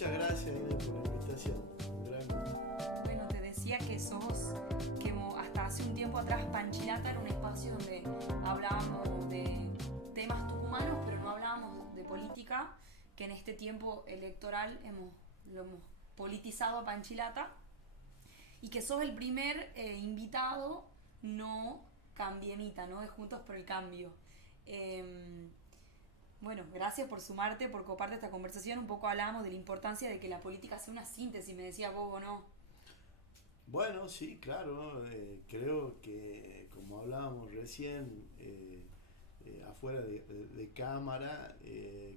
Muchas gracias, Inés, por la invitación. Bueno, te decía que hasta hace un tiempo atrás Panchilata era un espacio donde hablábamos de temas tucumanos, pero no hablábamos de política, que en este tiempo electoral lo hemos politizado a Panchilata, y que sos el primer invitado no cambiemita, ¿no? De Juntos por el Cambio. Bueno, gracias por sumarte, por coparte esta conversación. Un poco hablábamos de la importancia de que la política sea una síntesis, me decía Bobo, ¿no? Bueno, sí, claro. Creo que, como hablábamos recién, afuera de cámara,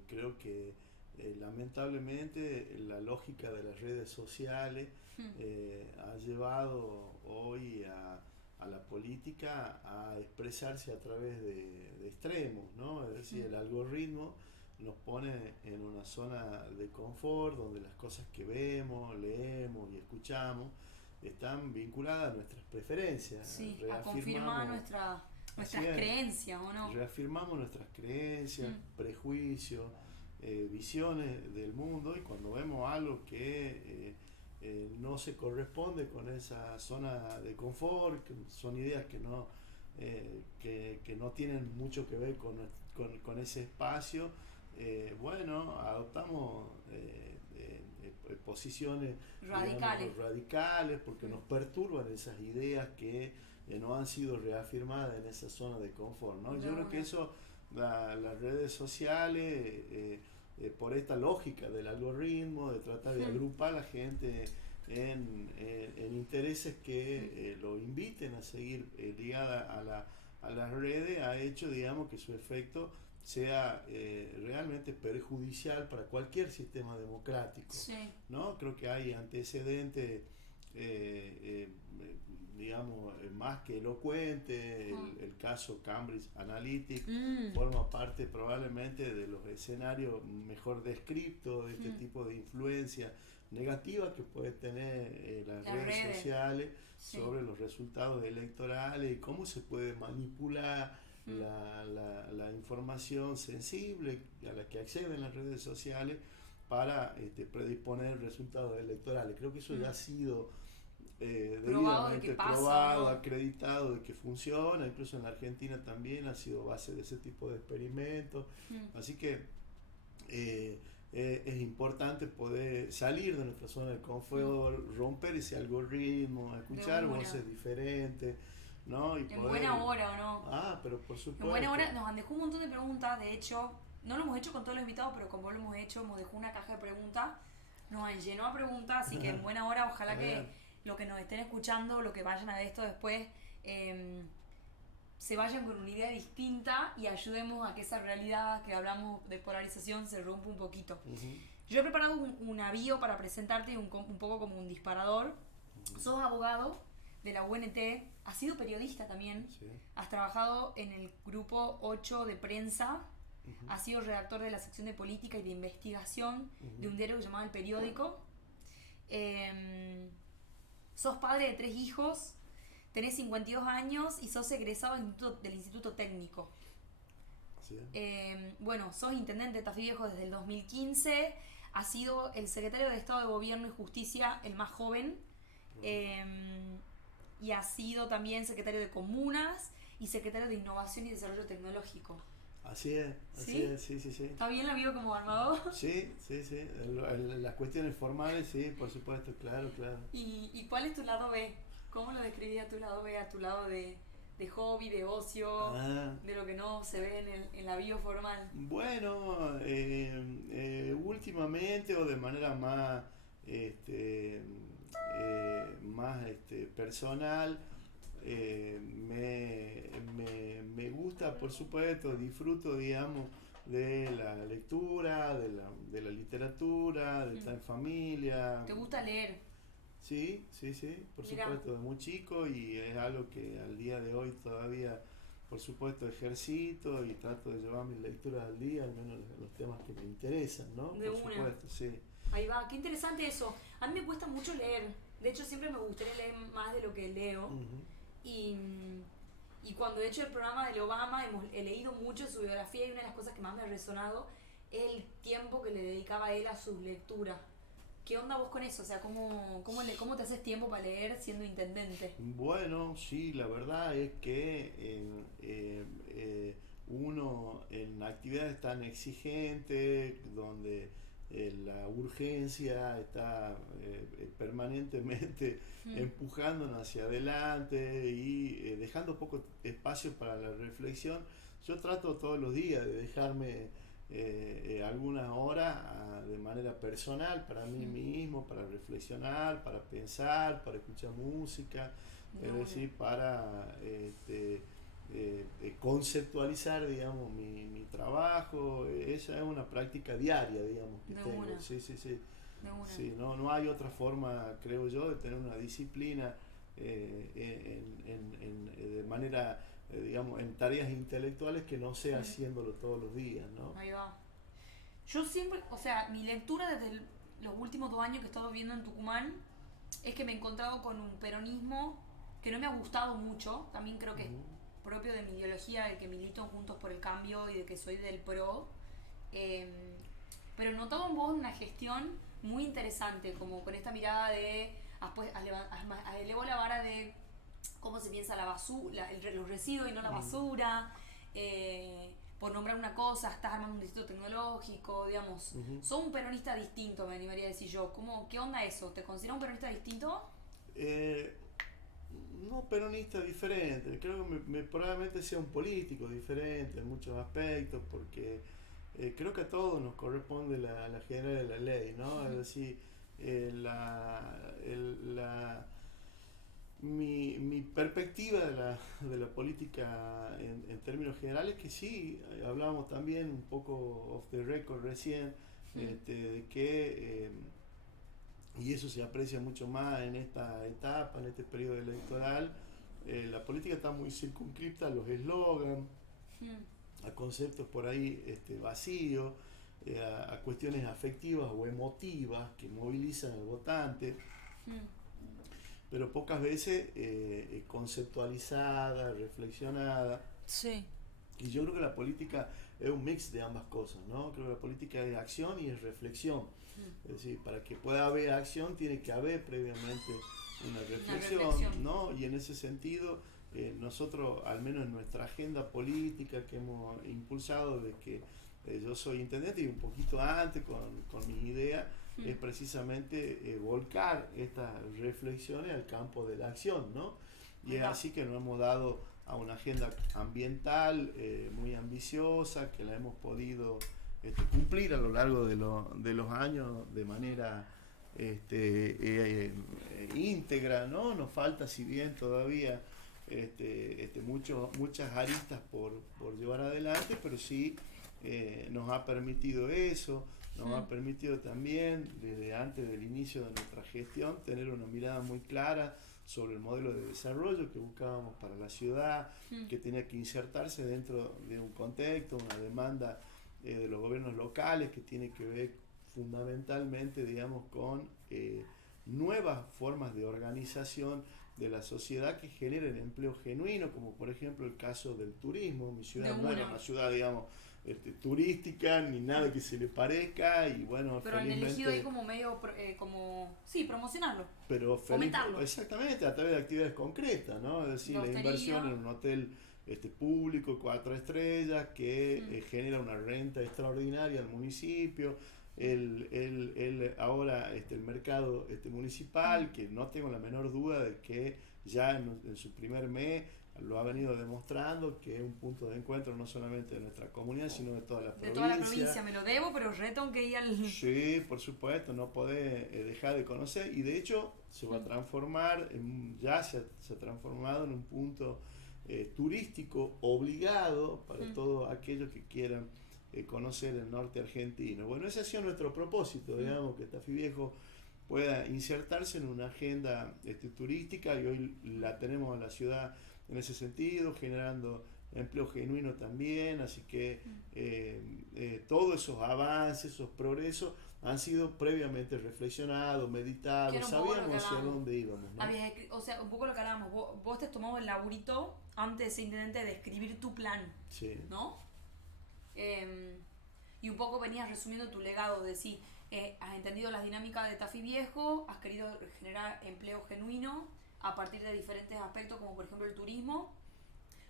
creo que lamentablemente la lógica de las redes sociales ha llevado hoy a la política a expresarse a través de extremos, ¿no? Es decir, el algoritmo nos pone en una zona de confort donde las cosas que vemos, leemos y escuchamos están vinculadas a nuestras preferencias. Sí, a confirmar nuestras creencias, ¿o no? Reafirmamos nuestras creencias, prejuicios, visiones del mundo, y cuando vemos algo que no se corresponde con esa zona de confort, que son ideas que no tienen mucho que ver con ese espacio, bueno, adoptamos posiciones radicales porque nos perturban esas ideas que no han sido reafirmadas en esa zona de confort, ¿no? Yo creo que eso, las redes sociales, por esta lógica del algoritmo, de tratar de agrupar a la gente en intereses que lo inviten a seguir ligada a las redes, ha hecho, digamos, que su efecto sea realmente perjudicial para cualquier sistema democrático. Sí. ¿No? Creo que hay antecedentes, digamos, más que elocuente. El caso Cambridge Analytica forma parte probablemente de los escenarios mejor descriptos de este tipo de influencia negativa que puede tener las redes sociales sobre los resultados electorales y cómo se puede manipular la información sensible a la que acceden las redes sociales para predisponer resultados electorales. Creo que eso ya ha sido debidamente probado, acreditado de que funciona. Incluso en la Argentina también ha sido base de ese tipo de experimentos. Así que es importante poder salir de nuestra zona de confort, romper ese algoritmo, escuchar voces diferentes, ¿no? Y en poder... buena hora, ¿o no? Pero por supuesto. En buena hora nos han dejado un montón de preguntas. De hecho, no lo hemos hecho con todos los invitados, pero como lo hemos hecho, hemos dejado una caja de preguntas. Nos han llenado a preguntas, así que en buena hora, ojalá que lo que nos estén escuchando, lo que vayan a ver esto después, se vayan con una idea distinta y ayudemos a que esa realidad que hablamos de polarización se rompa un poquito. Yo he preparado una bio para presentarte un poco como un disparador. Sos abogado de la UNT, has sido periodista también, has trabajado en el grupo 8 de prensa, has sido redactor de la sección de política y de investigación de un diario que se llamaba El Periódico, sos padre de 3 hijos, tenés 52 años y sos egresado del Instituto Técnico. Bueno, sos intendente de Tafí Viejo desde el 2015, has sido el secretario de Estado de Gobierno y Justicia, el más joven, y has sido también secretario de Comunas y secretario de Innovación y Desarrollo Tecnológico. Así es, sí. ¿Está bien la bio como armado? Sí. Las cuestiones formales, sí, por supuesto, claro. ¿Y cuál es tu lado B? ¿Cómo lo describías tu lado B, a tu lado de hobby, de ocio, de lo que no se ve en la bio formal? Bueno, últimamente, o de manera más personal, me gusta, por supuesto, disfruto, digamos, de la lectura, de la literatura, de estar en familia. ¿Te gusta leer? Sí, por supuesto, de muy chico, y es algo que al día de hoy todavía, por supuesto, ejercito y trato de llevar mis lecturas al día, al menos los temas que me interesan, ¿no? De por una. Supuesto, sí. Ahí va, qué interesante eso. A mí me cuesta mucho leer. De hecho, siempre me gustaría leer más de lo que leo. Y cuando he hecho el programa de Obama, he leído mucho su biografía, y una de las cosas que más me ha resonado es el tiempo que le dedicaba él a sus lecturas. ¿Qué onda vos con eso? O sea, ¿cómo te haces tiempo para leer siendo intendente? Bueno, sí, la verdad es que uno en actividades tan exigentes, donde la urgencia está permanentemente empujándonos hacia adelante y dejando poco espacio para la reflexión, yo trato todos los días de dejarme algunas horas de manera personal para mí mismo, para reflexionar, para pensar, para escuchar música, es decir, para conceptualizar, digamos, mi trabajo. Esa es una práctica diaria, digamos, que tengo. Una. Sí, sí, sí. De una. Sí, no hay otra forma, creo yo, de tener una disciplina de manera, digamos, en tareas intelectuales que no sea haciéndolo todos los días, ¿no? Ahí va. Yo siempre, o sea, mi lectura desde los últimos 2 años que he estado viviendo en Tucumán es que me he encontrado con un peronismo que no me ha gustado mucho. También creo que es propio de mi ideología, de que milito Juntos por el Cambio y de que soy del PRO. Pero he notado en vos una gestión muy interesante, como con esta mirada de elevo la vara de cómo se piensa la basura, los residuos y no la basura. Por nombrar una cosa, estás armando un distrito tecnológico, digamos. Sos un peronista distinto, me animaría a decir yo. ¿Qué onda eso? ¿Te consideras un peronista distinto? No peronista diferente, creo que probablemente sea un político diferente en muchos aspectos, porque creo que a todos nos corresponde la general de la ley, ¿no? Es decir, mi perspectiva de la política en términos generales, que sí, hablábamos también un poco off the record recién, de que, y eso se aprecia mucho más en esta etapa, en este periodo electoral, la política está muy circunscripta a los eslogans, a conceptos por ahí vacíos, a cuestiones afectivas o emotivas que movilizan al votante. Pero pocas veces conceptualizada, reflexionada. Sí. Y yo creo que la política es un mix de ambas cosas, ¿no? Creo que la política es acción y es reflexión. Es decir, para que pueda haber acción tiene que haber previamente una reflexión, ¿no? Y en ese sentido, nosotros, al menos en nuestra agenda política que hemos impulsado desde que yo soy intendente y un poquito antes con mis ideas, es precisamente volcar estas reflexiones al campo de la acción, ¿no? Y es así que nos hemos dado a una agenda ambiental muy ambiciosa, que la hemos podido cumplir a lo largo de los años de manera íntegra, ¿no? Nos falta, si bien todavía muchas aristas por llevar adelante, pero sí nos ha permitido eso. Nos ha permitido también, desde antes del inicio de nuestra gestión, tener una mirada muy clara sobre el modelo de desarrollo que buscábamos para la ciudad, que tenía que insertarse dentro de un contexto, una demanda de los gobiernos locales, que tiene que ver fundamentalmente, digamos, con nuevas formas de organización de la sociedad que generen empleo genuino, como por ejemplo el caso del turismo. Mi ciudad no era una ciudad, digamos, turística, ni nada que se le parezca, y bueno, pero han elegido ahí como medio, promocionarlo, pero fomentarlo. Exactamente, a través de actividades concretas, ¿no? Es decir, la inversión en un hotel público, 4 estrellas, que genera una renta extraordinaria al municipio, ahora el mercado municipal, que no tengo la menor duda de que ya en su primer mes lo ha venido demostrando, que es un punto de encuentro no solamente de nuestra comunidad, sino de toda la provincia. De toda la provincia, me lo debo, pero reto que ir al... Sí, por supuesto, no podés dejar de conocer, y de hecho se va a transformar, ya se ha transformado en un punto turístico obligado para todos aquellos que quieran conocer el norte argentino. Bueno, ese ha sido nuestro propósito, digamos, que Tafí Viejo pueda insertarse en una agenda turística, y hoy la tenemos en la ciudad en ese sentido, generando empleo genuino también, así que todos esos avances, esos progresos han sido previamente reflexionados, meditados, sabíamos hacia dónde íbamos, ¿no? O sea, un poco lo que hablábamos, vos te has tomado el laburito antes de ser intendente de escribir tu plan, sí, ¿no? Y un poco venías resumiendo tu legado, de decir, has entendido las dinámicas de Tafí Viejo, has querido generar empleo genuino a partir de diferentes aspectos, como por ejemplo el turismo.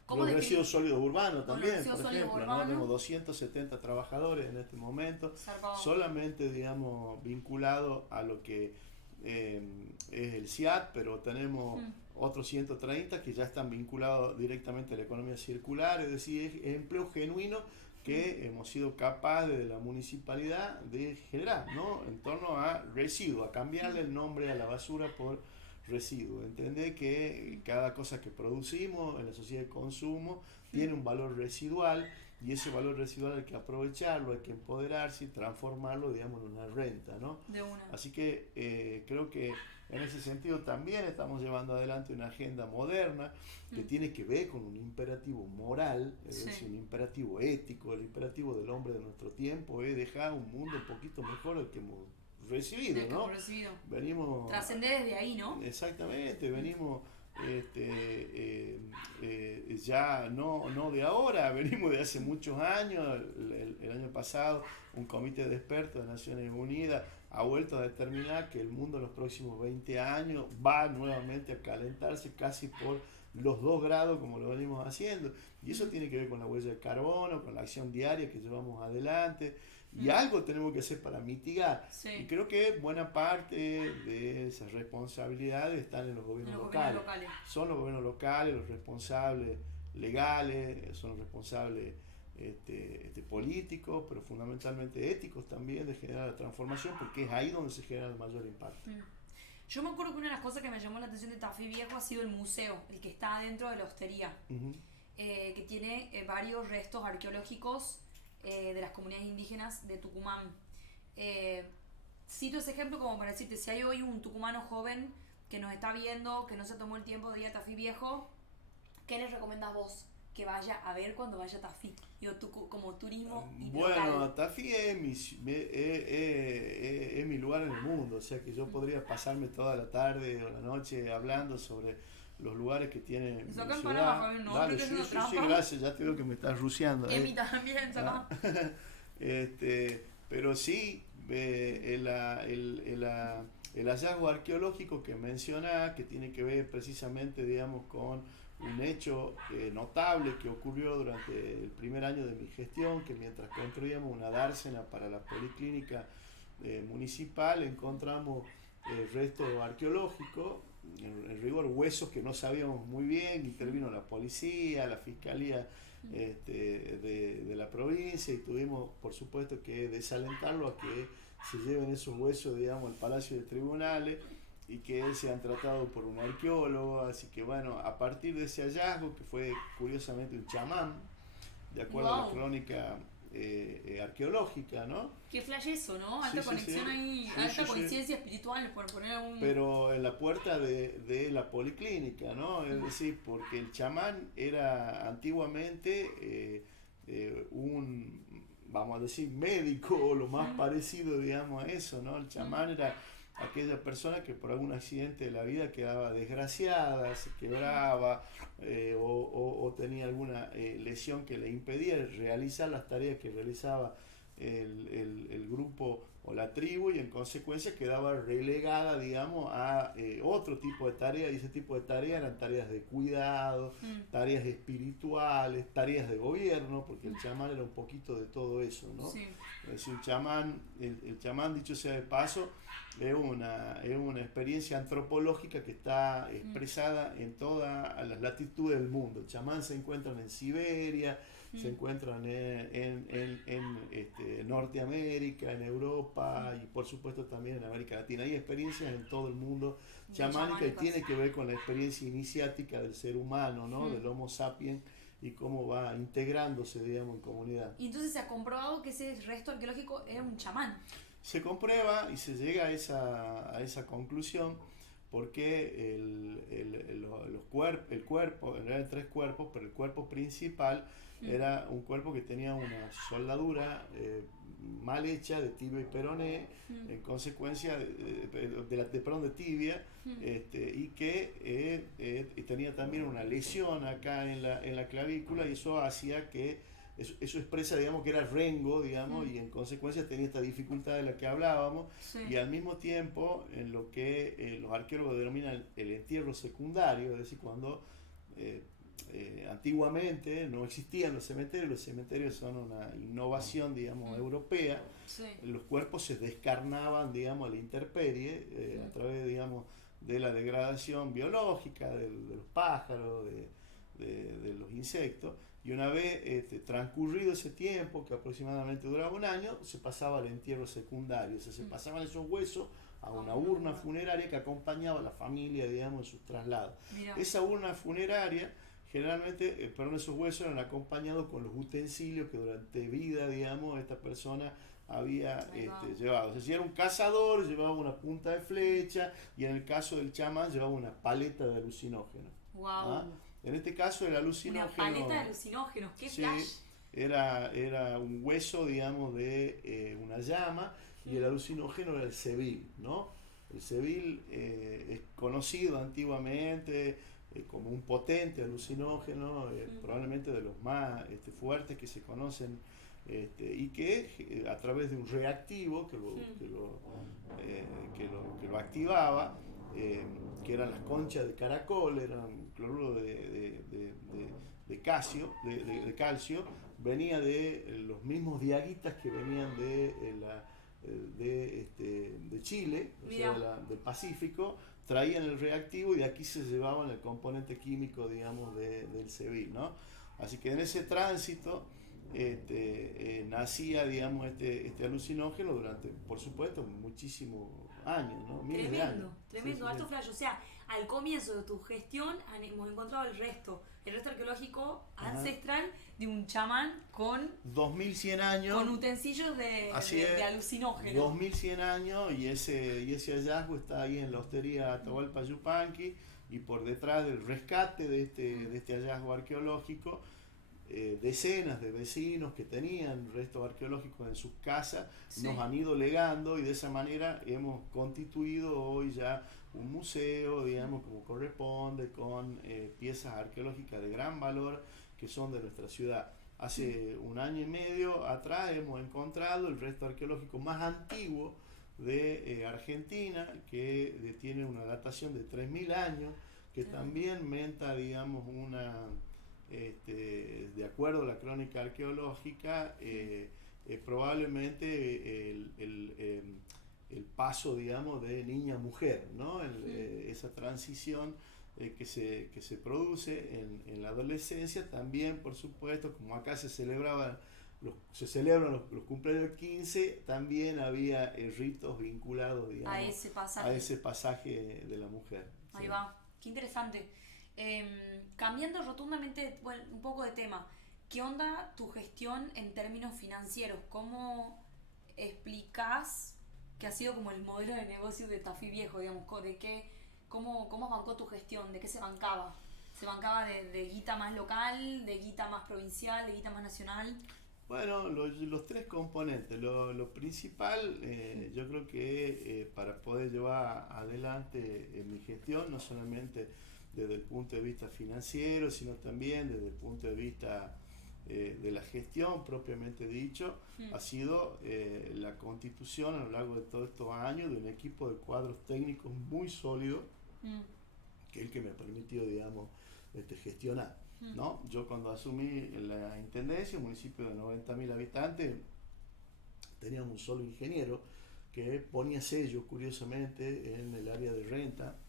Los residuos sólidos urbanos también, por ejemplo, urbano. ¿no? Tenemos 270 trabajadores en este momento, Zarpado. solamente, digamos, vinculado a lo que es el CIAT, pero tenemos otros 130 que ya están vinculados directamente a la economía circular, es decir, es empleo genuino que hemos sido capaces de la municipalidad de generar, ¿no? En torno a residuos, a cambiarle el nombre a la basura por residuos. Entender que cada cosa que producimos en la sociedad de consumo tiene un valor residual, y ese valor residual hay que aprovecharlo, hay que empoderarse y transformarlo, digamos, en una renta, ¿no? De una. Así que creo que en ese sentido también estamos llevando adelante una agenda moderna que tiene que ver con un imperativo moral, es decir, un imperativo ético. El imperativo del hombre de nuestro tiempo es dejar un mundo un poquito mejor del que hemos recibido, ¿no? Venimos... Trascender desde ahí, ¿no? Exactamente, venimos ya no de ahora, venimos de hace muchos años. El año pasado un comité de expertos de Naciones Unidas ha vuelto a determinar que el mundo en los próximos 20 años va nuevamente a calentarse casi por los 2 grados como lo venimos haciendo, y eso tiene que ver con la huella de carbono, con la acción diaria que llevamos adelante, y algo tenemos que hacer para mitigar. Y creo que buena parte de esas responsabilidades están en los gobiernos locales. Son los gobiernos locales los responsables legales, son los responsables políticos, pero fundamentalmente éticos también, de generar la transformación, porque es ahí donde se genera el mayor impacto. Yo me acuerdo que una de las cosas que me llamó la atención de Tafí Viejo ha sido el museo, el que está dentro de la hostería, que tiene varios restos arqueológicos de las comunidades indígenas de Tucumán. Cito ese ejemplo como para decirte, si hay hoy un tucumano joven que nos está viendo, que no se tomó el tiempo de ir a Tafí Viejo, ¿qué les recomendás vos que vaya a ver cuando vaya a Tafí? Digo, como turismo y bueno, local. Tafí es mi lugar en el mundo, o sea que yo podría pasarme toda la tarde o la noche hablando sobre los lugares que tiene mi ciudad. Panamá, ¿no? Dale, sí, gracias, ya te veo que me estás rusiando. Emi también, sacá. Pero sí, el hallazgo arqueológico que mencionás, que tiene que ver precisamente, digamos, con un hecho notable que ocurrió durante el primer año de mi gestión, que mientras construíamos una dársena para la policlínica municipal, encontramos restos arqueológicos, en rigor huesos que no sabíamos muy bien. Intervino la policía, la fiscalía de la provincia, y tuvimos por supuesto que desalentarlo a que se lleven esos huesos, digamos, al Palacio de Tribunales y que sean tratados por un arqueólogo. Así que bueno, a partir de ese hallazgo, que fue curiosamente un chamán, de acuerdo a la crónica arqueológica, ¿no? Qué flash eso, ¿no? Alta conexión ahí, alta conciencia espiritual, por poner un... Pero en la puerta de la policlínica, ¿no? Es decir, porque el chamán era antiguamente un, vamos a decir, médico, o lo más parecido, digamos, a eso, ¿no? El chamán era aquella persona que por algún accidente de la vida quedaba desgraciada, se quebraba, o tenía alguna lesión que le impedía realizar las tareas que realizaba el grupo o la tribu, y en consecuencia quedaba relegada, digamos, a otro tipo de tareas, y ese tipo de tareas eran tareas de cuidado, tareas espirituales, tareas de gobierno, porque el chamán era un poquito de todo eso, ¿no? Sí. Es decir, el chamán, dicho sea de paso, es una experiencia antropológica que está expresada en todas las latitudes del mundo. El chamán se encuentran en Siberia, se encuentran en Norteamérica, en Europa, y por supuesto también en América Latina. Hay experiencias en todo el mundo chamánicas, y tiene que ver con la experiencia iniciática del ser humano, ¿no? Del Homo sapiens, y cómo va integrándose, digamos, en comunidad. Y entonces se ha comprobado que ese resto arqueológico era un chamán. Se comprueba y se llega a esa conclusión porque el cuerpo, en realidad 3 cuerpos, pero el cuerpo principal era un cuerpo que tenía una soldadura mal hecha de tibia y peroné, en consecuencia de tibia, y que tenía también una lesión acá en la clavícula, y eso hacía que eso expresa, digamos, que era rengo, digamos, y en consecuencia tenía esta dificultad de la que hablábamos, y al mismo tiempo en lo que los arqueólogos denominan el entierro secundario, es decir, cuando antiguamente no existían los cementerios son una innovación, digamos, europea, los cuerpos se descarnaban, digamos, a la intemperie, a través, digamos, de la degradación biológica de los pájaros, de los insectos, y una vez transcurrido ese tiempo, que aproximadamente duraba un año, se pasaba al entierro secundario, o sea, se pasaban esos huesos a una urna funeraria que acompañaba a la familia, digamos, en sus traslados. Mirá. Esa urna funeraria, generalmente, esos huesos eran acompañados con los utensilios que durante vida, digamos, esta persona había llevado. O sea, si era un cazador, llevaba una punta de flecha, y en el caso del chamán llevaba una paleta de alucinógeno. Wow. ¿Ah? En este caso el alucinógeno... Una paleta de alucinógenos, qué flash. Era un hueso, digamos, de una llama, y el alucinógeno era el sebil, ¿no? El sebil es conocido antiguamente como un potente alucinógeno, probablemente de los más fuertes que se conocen, y que a través de un reactivo que lo activaba, que eran las conchas de caracol, eran cloruro de calcio, venía de los mismos diaguitas que venían de Chile, o sea, del Pacífico, traían el reactivo y de aquí se llevaban el componente químico, digamos, del sebil, ¿no? Así que en ese tránsito nacía, digamos, este alucinógeno durante, por supuesto, muchísimos años, ¿no? Miles de años. Tremendo, alto flash. O sea, al comienzo de tu gestión hemos encontrado el resto arqueológico ancestral de un chamán con 2100 años, con utensilios de alucinógeno. 2100 años, y ese hallazgo está ahí en la hostería Atahualpa Yupanqui, y por detrás del rescate de este hallazgo arqueológico, decenas de vecinos que tenían restos arqueológicos en sus casas nos han ido legando, y de esa manera hemos constituido hoy ya un museo, digamos, como corresponde, con piezas arqueológicas de gran valor que son de nuestra ciudad. Hace un año y medio atrás hemos encontrado el resto arqueológico más antiguo de Argentina, que tiene una datación de 3000 años, que también menta, digamos, de acuerdo a la crónica arqueológica, probablemente el paso, digamos, de niña a mujer, ¿no? Esa transición que se produce en la adolescencia. También, por supuesto, como acá se celebran los cumpleaños 15, también había ritos vinculados, digamos, a ese pasaje de la mujer. Ahí va, qué interesante. Cambiando rotundamente, bueno, un poco de tema, ¿qué onda tu gestión en términos financieros? ¿Cómo explicás que ha sido como el modelo de negocio de Tafí Viejo, digamos? ¿Cómo bancó tu gestión? ¿De qué se bancaba? ¿Se bancaba de guita más local, de guita más provincial, de guita más nacional? Bueno, los tres componentes. Lo principal, yo creo que para poder llevar adelante mi gestión, no solamente desde el punto de vista financiero, sino también desde el punto de vista de la gestión propiamente dicho, ha sido la constitución a lo largo de todos estos años de un equipo de cuadros técnicos muy sólido, que es el que me ha permitido, digamos, gestionar, ¿no? Yo cuando asumí la intendencia, un municipio de 90.000 habitantes, teníamos un solo ingeniero que ponía sellos, curiosamente, en el área de renta.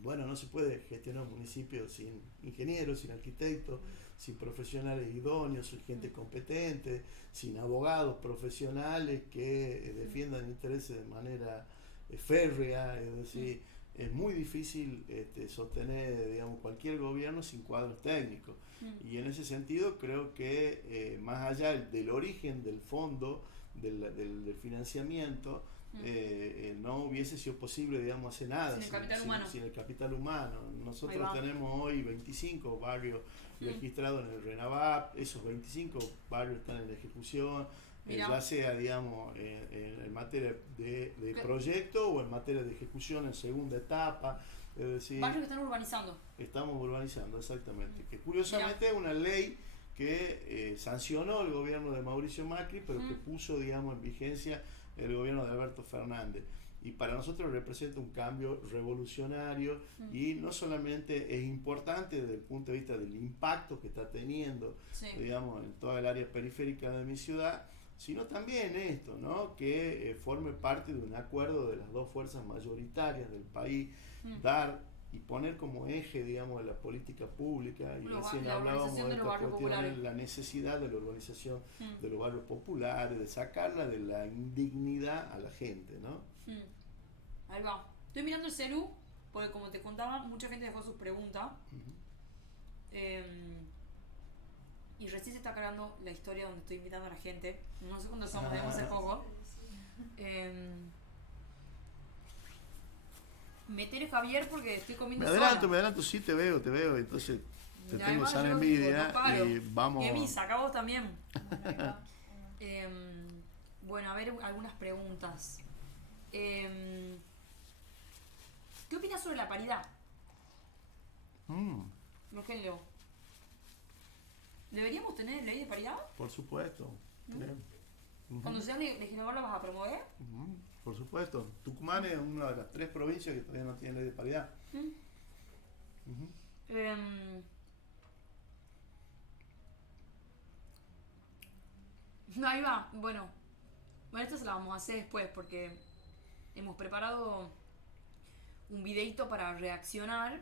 Bueno, no se puede gestionar un municipio sin ingenieros, sin arquitectos, sin profesionales idóneos, sin gente competente, sin abogados profesionales que defiendan intereses de manera férrea. Es decir, es muy difícil sostener, digamos, cualquier gobierno sin cuadros técnicos. Y en ese sentido creo que más allá del origen del fondo, del financiamiento, no hubiese sido posible, digamos, hacer nada sin el capital humano. Nosotros tenemos hoy 25 barrios registrados en el RENAVAP. Esos 25 barrios están en ejecución, ya sea, digamos, en materia de proyecto o en materia de ejecución en segunda etapa. Es decir, barrios que están urbanizando. Estamos urbanizando, exactamente. Que curiosamente es una ley que sancionó el gobierno de Mauricio Macri, pero que puso, digamos, en vigencia el gobierno de Alberto Fernández. Y para nosotros representa un cambio revolucionario y no solamente es importante desde el punto de vista del impacto que está teniendo, digamos, en toda el área periférica de mi ciudad, sino también esto, ¿no? Que forme parte de un acuerdo de las dos fuerzas mayoritarias del país, dar y poner como eje, digamos, de la política pública, y recién hablábamos de esta cuestión de la necesidad de la urbanización de los barrios populares, de sacarla de la indignidad a la gente, ¿no? Ahí va. Estoy mirando el celu, porque como te contaba, mucha gente dejó sus preguntas. Y recién se está cargando la historia donde estoy invitando a la gente. No sé cuándo somos, debemos ser poco. Metele Javier porque estoy comiendo me adelanto, sí te veo, entonces te tengo sana yo envidia no y vamos. Y Emisa, acá vos también. Bueno, a ver algunas preguntas. ¿Qué opinas sobre la paridad? Rogelio, ¿deberíamos tener ley de paridad? Por supuesto. Cuando seas legislador, ¿la vas a promover? Por supuesto. Tucumán es una de las 3 provincias que todavía no tienen ley de paridad. Ahí va. Bueno, esto se la vamos a hacer después porque hemos preparado un videito para reaccionar.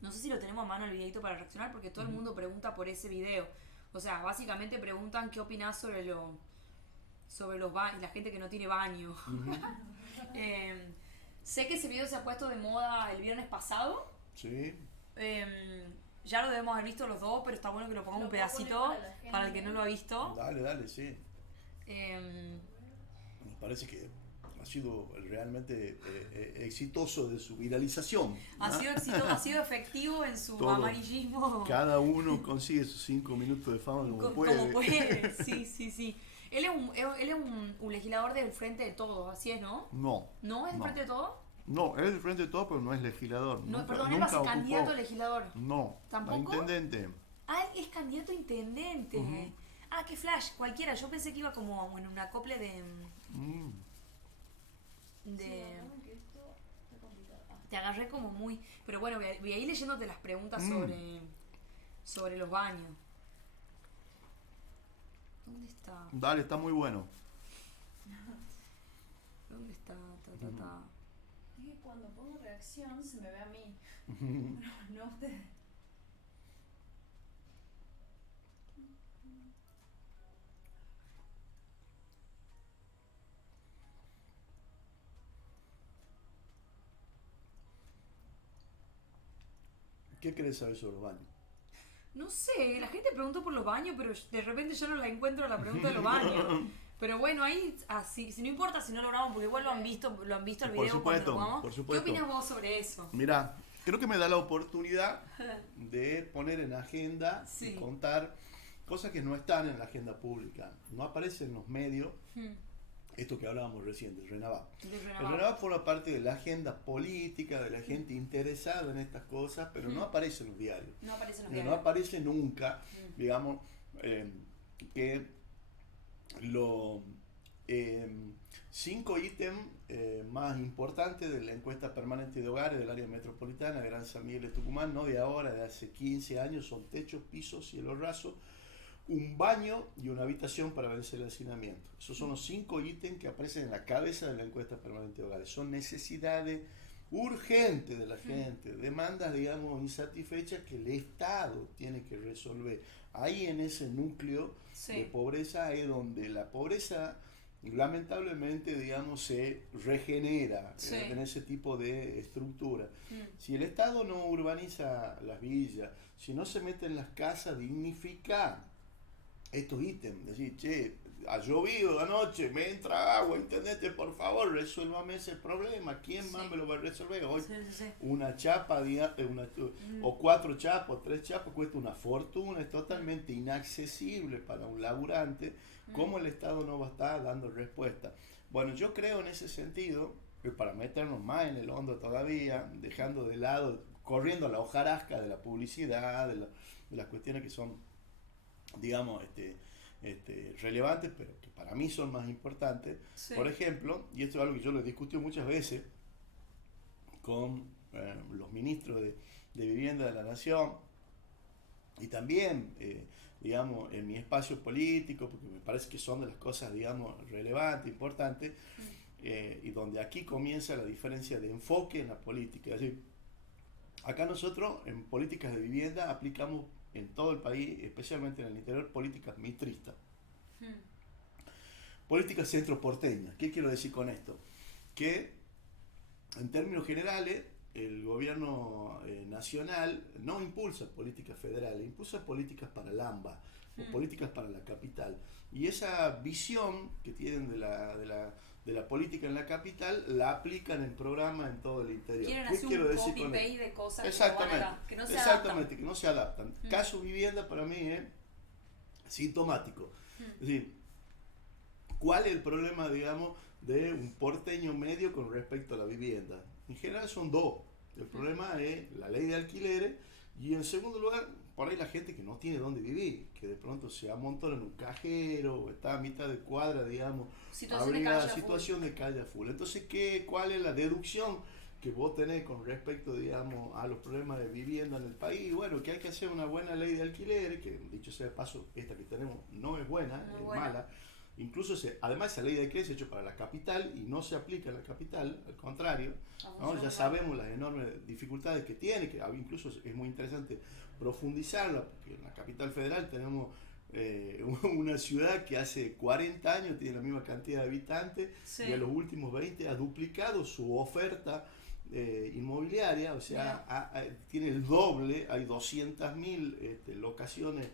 No sé si lo tenemos a mano el videito para reaccionar porque todo el mundo pregunta por ese video. O sea, básicamente preguntan qué opinás sobre los baños, la gente que no tiene baño. Sé que ese video se ha puesto de moda el viernes pasado. Sí. Ya lo debemos haber visto los dos, pero está bueno que lo pongamos un pedacito para el que no lo ha visto. Dale, sí. Me parece que ha sido realmente exitoso de su viralización. Ha sido exitoso, ha sido efectivo en su amarillismo. Cada uno consigue sus 5 minutos de fama como puede. Como puede, sí. Él es un legislador del Frente de Todos, así es, ¿no? No. ¿No es del Frente de Todos? No, él es del Frente de Todos, pero no es legislador. No, perdón, él va a ser candidato a legislador. No, ¿tampoco? A intendente. Ah, él es candidato a intendente. Ah, qué flash, cualquiera. Yo pensé que iba como en un acople de... Te agarré como muy... Pero bueno, voy a ir leyéndote las preguntas sobre los baños. ¿Dónde está? Dale, está muy bueno. ¿Dónde está? Es que cuando pongo reacción se me ve a mí. No a ustedes. ¿Qué querés saber sobre los baños? No sé, la gente preguntó por los baños, pero de repente yo no la encuentro la pregunta de los baños. Pero bueno, ahí, así, si no importa si no lo grabamos, porque igual lo han visto el video. Por supuesto, cuando lo por supuesto. ¿Qué opinas vos sobre eso? Mira, creo que me da la oportunidad de poner en agenda y contar cosas que no están en la agenda pública. No aparecen en los medios. Esto que hablábamos recién del RENAVAP. El RENAVAP forma parte de la agenda política, de la gente interesada en estas cosas, pero no aparece en los diarios. No aparece en los diarios. No aparece nunca, digamos, que los 5 ítems más importantes de la encuesta permanente de hogares del área metropolitana de Gran San Miguel de Tucumán, no de ahora, de hace 15 años, son techos, pisos, cielo raso, un baño y una habitación para vencer el hacinamiento. Esos son los 5 ítems que aparecen en la cabeza de la encuesta permanente de hogares. Son necesidades urgentes de la gente, demandas, digamos, insatisfechas que el Estado tiene que resolver. Ahí en ese núcleo de pobreza es donde la pobreza lamentablemente, digamos, se regenera en ese tipo de estructura. Si el Estado no urbaniza las villas, si no se mete en las casas, dignifica estos ítems, decir, che, ha llovido anoche, me entra agua, intendente, por favor, resuélvame ese problema, ¿quién más me lo va a resolver? Hoy una chapa, o 4 chapas, o 3 chapas, cuesta una fortuna, es totalmente inaccesible para un laburante. ¿Cómo el Estado no va a estar dando respuesta? Bueno, yo creo en ese sentido, que para meternos más en el hondo todavía, dejando de lado, corriendo a la hojarasca de la publicidad, de las cuestiones que son digamos, relevantes, pero que para mí son más importantes. Sí. Por ejemplo, y esto es algo que yo lo he discutido muchas veces con los ministros de Vivienda de la Nación, y también, digamos, en mi espacio político, porque me parece que son de las cosas, digamos, relevantes, importantes, y donde aquí comienza la diferencia de enfoque en la política. Es decir, acá nosotros en políticas de vivienda aplicamos en todo el país, especialmente en el interior, políticas mitristas. Políticas centroporteñas. ¿Qué quiero decir con esto? Que en términos generales el gobierno nacional no impulsa políticas federales, impulsa políticas para el AMBA o políticas para la capital. Y esa visión que tienen de la política en la capital la aplican en programas en todo el interior. Quieren hacer un copy-paste de cosas que no se adaptan. Que no se adaptan. Caso vivienda para mí es sintomático. Es decir, ¿cuál es el problema, digamos, de un porteño medio con respecto a la vivienda? En general son dos. El problema es la ley de alquileres y en segundo lugar, por ahí la gente que no tiene dónde vivir, que de pronto se amontona en un cajero o está a mitad de cuadra, digamos, situación de calle a full. Entonces, ¿cuál es la deducción que vos tenés con respecto, digamos, a los problemas de vivienda en el país? Bueno, que hay que hacer una buena ley de alquileres, que dicho sea de paso, esta que tenemos no es buena, es mala. Incluso, además, esa ley de alquiler se ha hecho para la capital y no se aplica en la capital, al contrario, ¿no? Ya sabemos las enormes dificultades que tiene, que incluso es muy interesante profundizarla, porque en la capital federal tenemos una ciudad que hace 40 años tiene la misma cantidad de habitantes y en los últimos 20 ha duplicado su oferta inmobiliaria, o sea, tiene el doble, hay 200.000 locaciones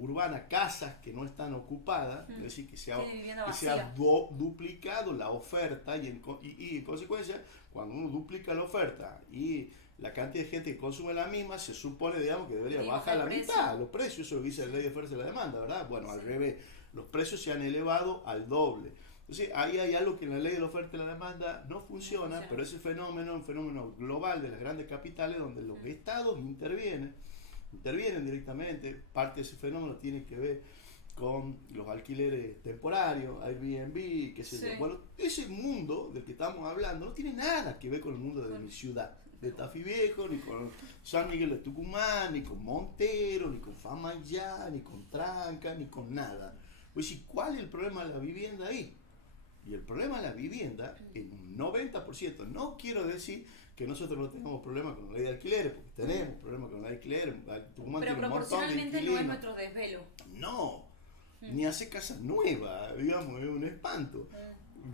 urbanas, casas que no están ocupadas, es decir, que se ha duplicado la oferta y en consecuencia, cuando uno duplica la oferta y la cantidad de gente que consume la misma, se supone, digamos, que debería bajar la mitad los precios, eso es lo que dice la ley de oferta y la demanda, ¿verdad? Bueno, al revés, los precios se han elevado al doble. Entonces, ahí hay algo que en la ley de la oferta y la demanda no funciona, pero ese fenómeno es un fenómeno global de las grandes capitales donde los estados intervienen directamente. Parte de ese fenómeno tiene que ver con los alquileres temporarios, Airbnb, qué sé yo. Bueno, ese mundo del que estamos hablando no tiene nada que ver con el mundo de mi ciudad, de Tafí Viejo, ni con San Miguel de Tucumán, ni con Montero, ni con Famayá, ni con Tranca, ni con nada. Pues, ¿cuál es el problema de la vivienda ahí? Y el problema de la vivienda, en un 90%, no quiero decir que nosotros no tengamos problemas con la ley de alquileres, porque tenemos problemas con la ley de alquileres. Tucumán pero proporcionalmente no es nuestro desvelo. No, ni hace casas nuevas, digamos, es un espanto.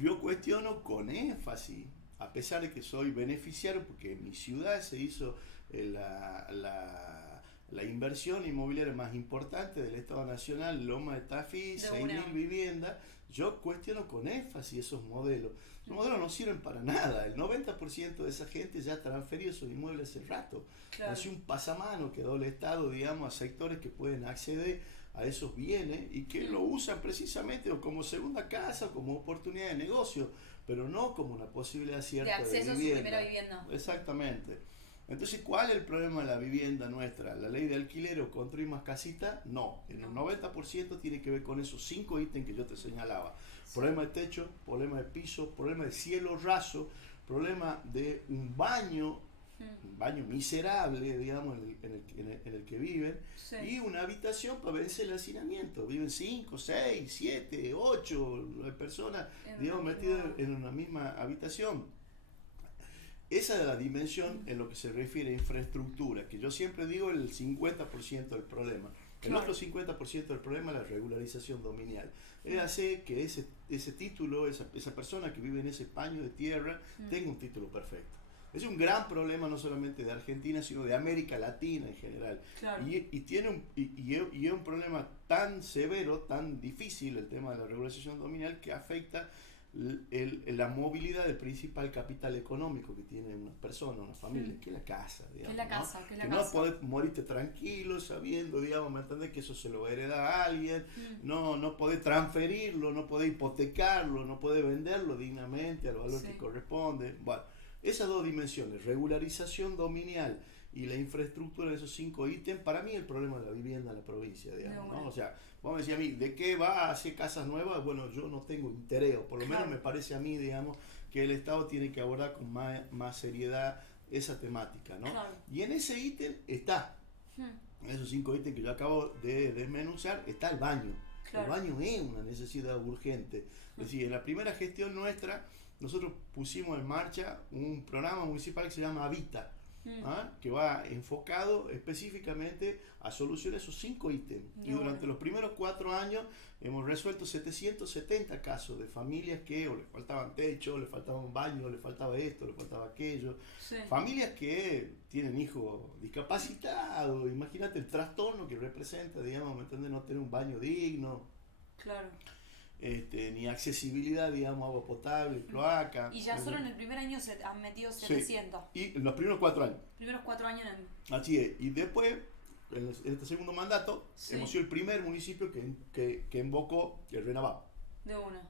Yo cuestiono con énfasis, a pesar de que soy beneficiario, porque en mi ciudad se hizo la inversión inmobiliaria más importante del Estado Nacional, Loma de Tafí, 6.000 viviendas. Yo cuestiono con énfasis esos modelos. Los modelos no sirven para nada. El 90% de esa gente ya ha transferido esos inmuebles hace rato. Claro. Así un pasamano quedó el Estado, digamos, a sectores que pueden acceder a esos bienes y que lo usan precisamente o como segunda casa o como oportunidad de negocio, pero no como una posibilidad cierta de acceso a su primera vivienda. Exactamente. Entonces, ¿cuál es el problema de la vivienda nuestra? ¿La ley de alquiler o construir más casitas? No. En el 90% tiene que ver con esos 5 ítems que yo te señalaba. Sí. Problema de techo, problema de piso, problema de cielo raso, problema de un baño miserable, digamos, en el que viven, sí. Y una habitación para vencer el hacinamiento. Viven 5, 6, 7, 8 personas, digamos, metidas en una misma habitación. Esa es la dimensión en lo que se refiere a infraestructura, que yo siempre digo el 50% del problema. El otro 50% del problema es la regularización dominial. Es hacer que ese título, esa persona que vive en ese paño de tierra, tenga un título perfecto. Es un gran problema no solamente de Argentina, sino de América Latina en general. Claro. Y es un problema tan severo, tan difícil el tema de la regularización dominial que afecta la movilidad del principal capital económico que tiene una persona, una familia, que es la casa, digamos, que no podés morirte tranquilo sabiendo, digamos, ¿me entendés? Que eso se lo va a heredar a alguien, no podés transferirlo, no podés hipotecarlo, no podés venderlo dignamente al valor que corresponde. Bueno, esas dos dimensiones, regularización dominial y la infraestructura de esos 5 ítems. Para mí el problema de la vivienda en la provincia, digamos, ¿no? O sea, vos me decís a mí, ¿de qué va a hacer casas nuevas? Bueno, yo no tengo interés, o por lo menos me parece a mí, digamos, que el Estado tiene que abordar con más seriedad esa temática, ¿no? Y en ese ítem está, en esos 5 ítems que yo acabo de desmenuzar, está el baño. El baño es una necesidad urgente. Es decir, en la primera gestión nuestra, nosotros pusimos en marcha un programa municipal que se llama Habita, que va enfocado específicamente a solucionar esos 5 ítems. Y durante los primeros 4 años hemos resuelto 770 casos de familias que o les faltaban techo, les faltaba un baño, les faltaba esto, les faltaba aquello. Familias que tienen hijos discapacitados, imagínate el trastorno que representa, digamos, ¿me entiendes? No tener un baño digno. Claro. Ni accesibilidad, digamos, agua potable, cloaca. Y ya solo en el primer año se han metido 700. Sí. Y en los primeros 4 años. Primeros 4 años Así es. Y después, en este segundo mandato, hemos sido el primer municipio que invocó el RENAVAP. De una.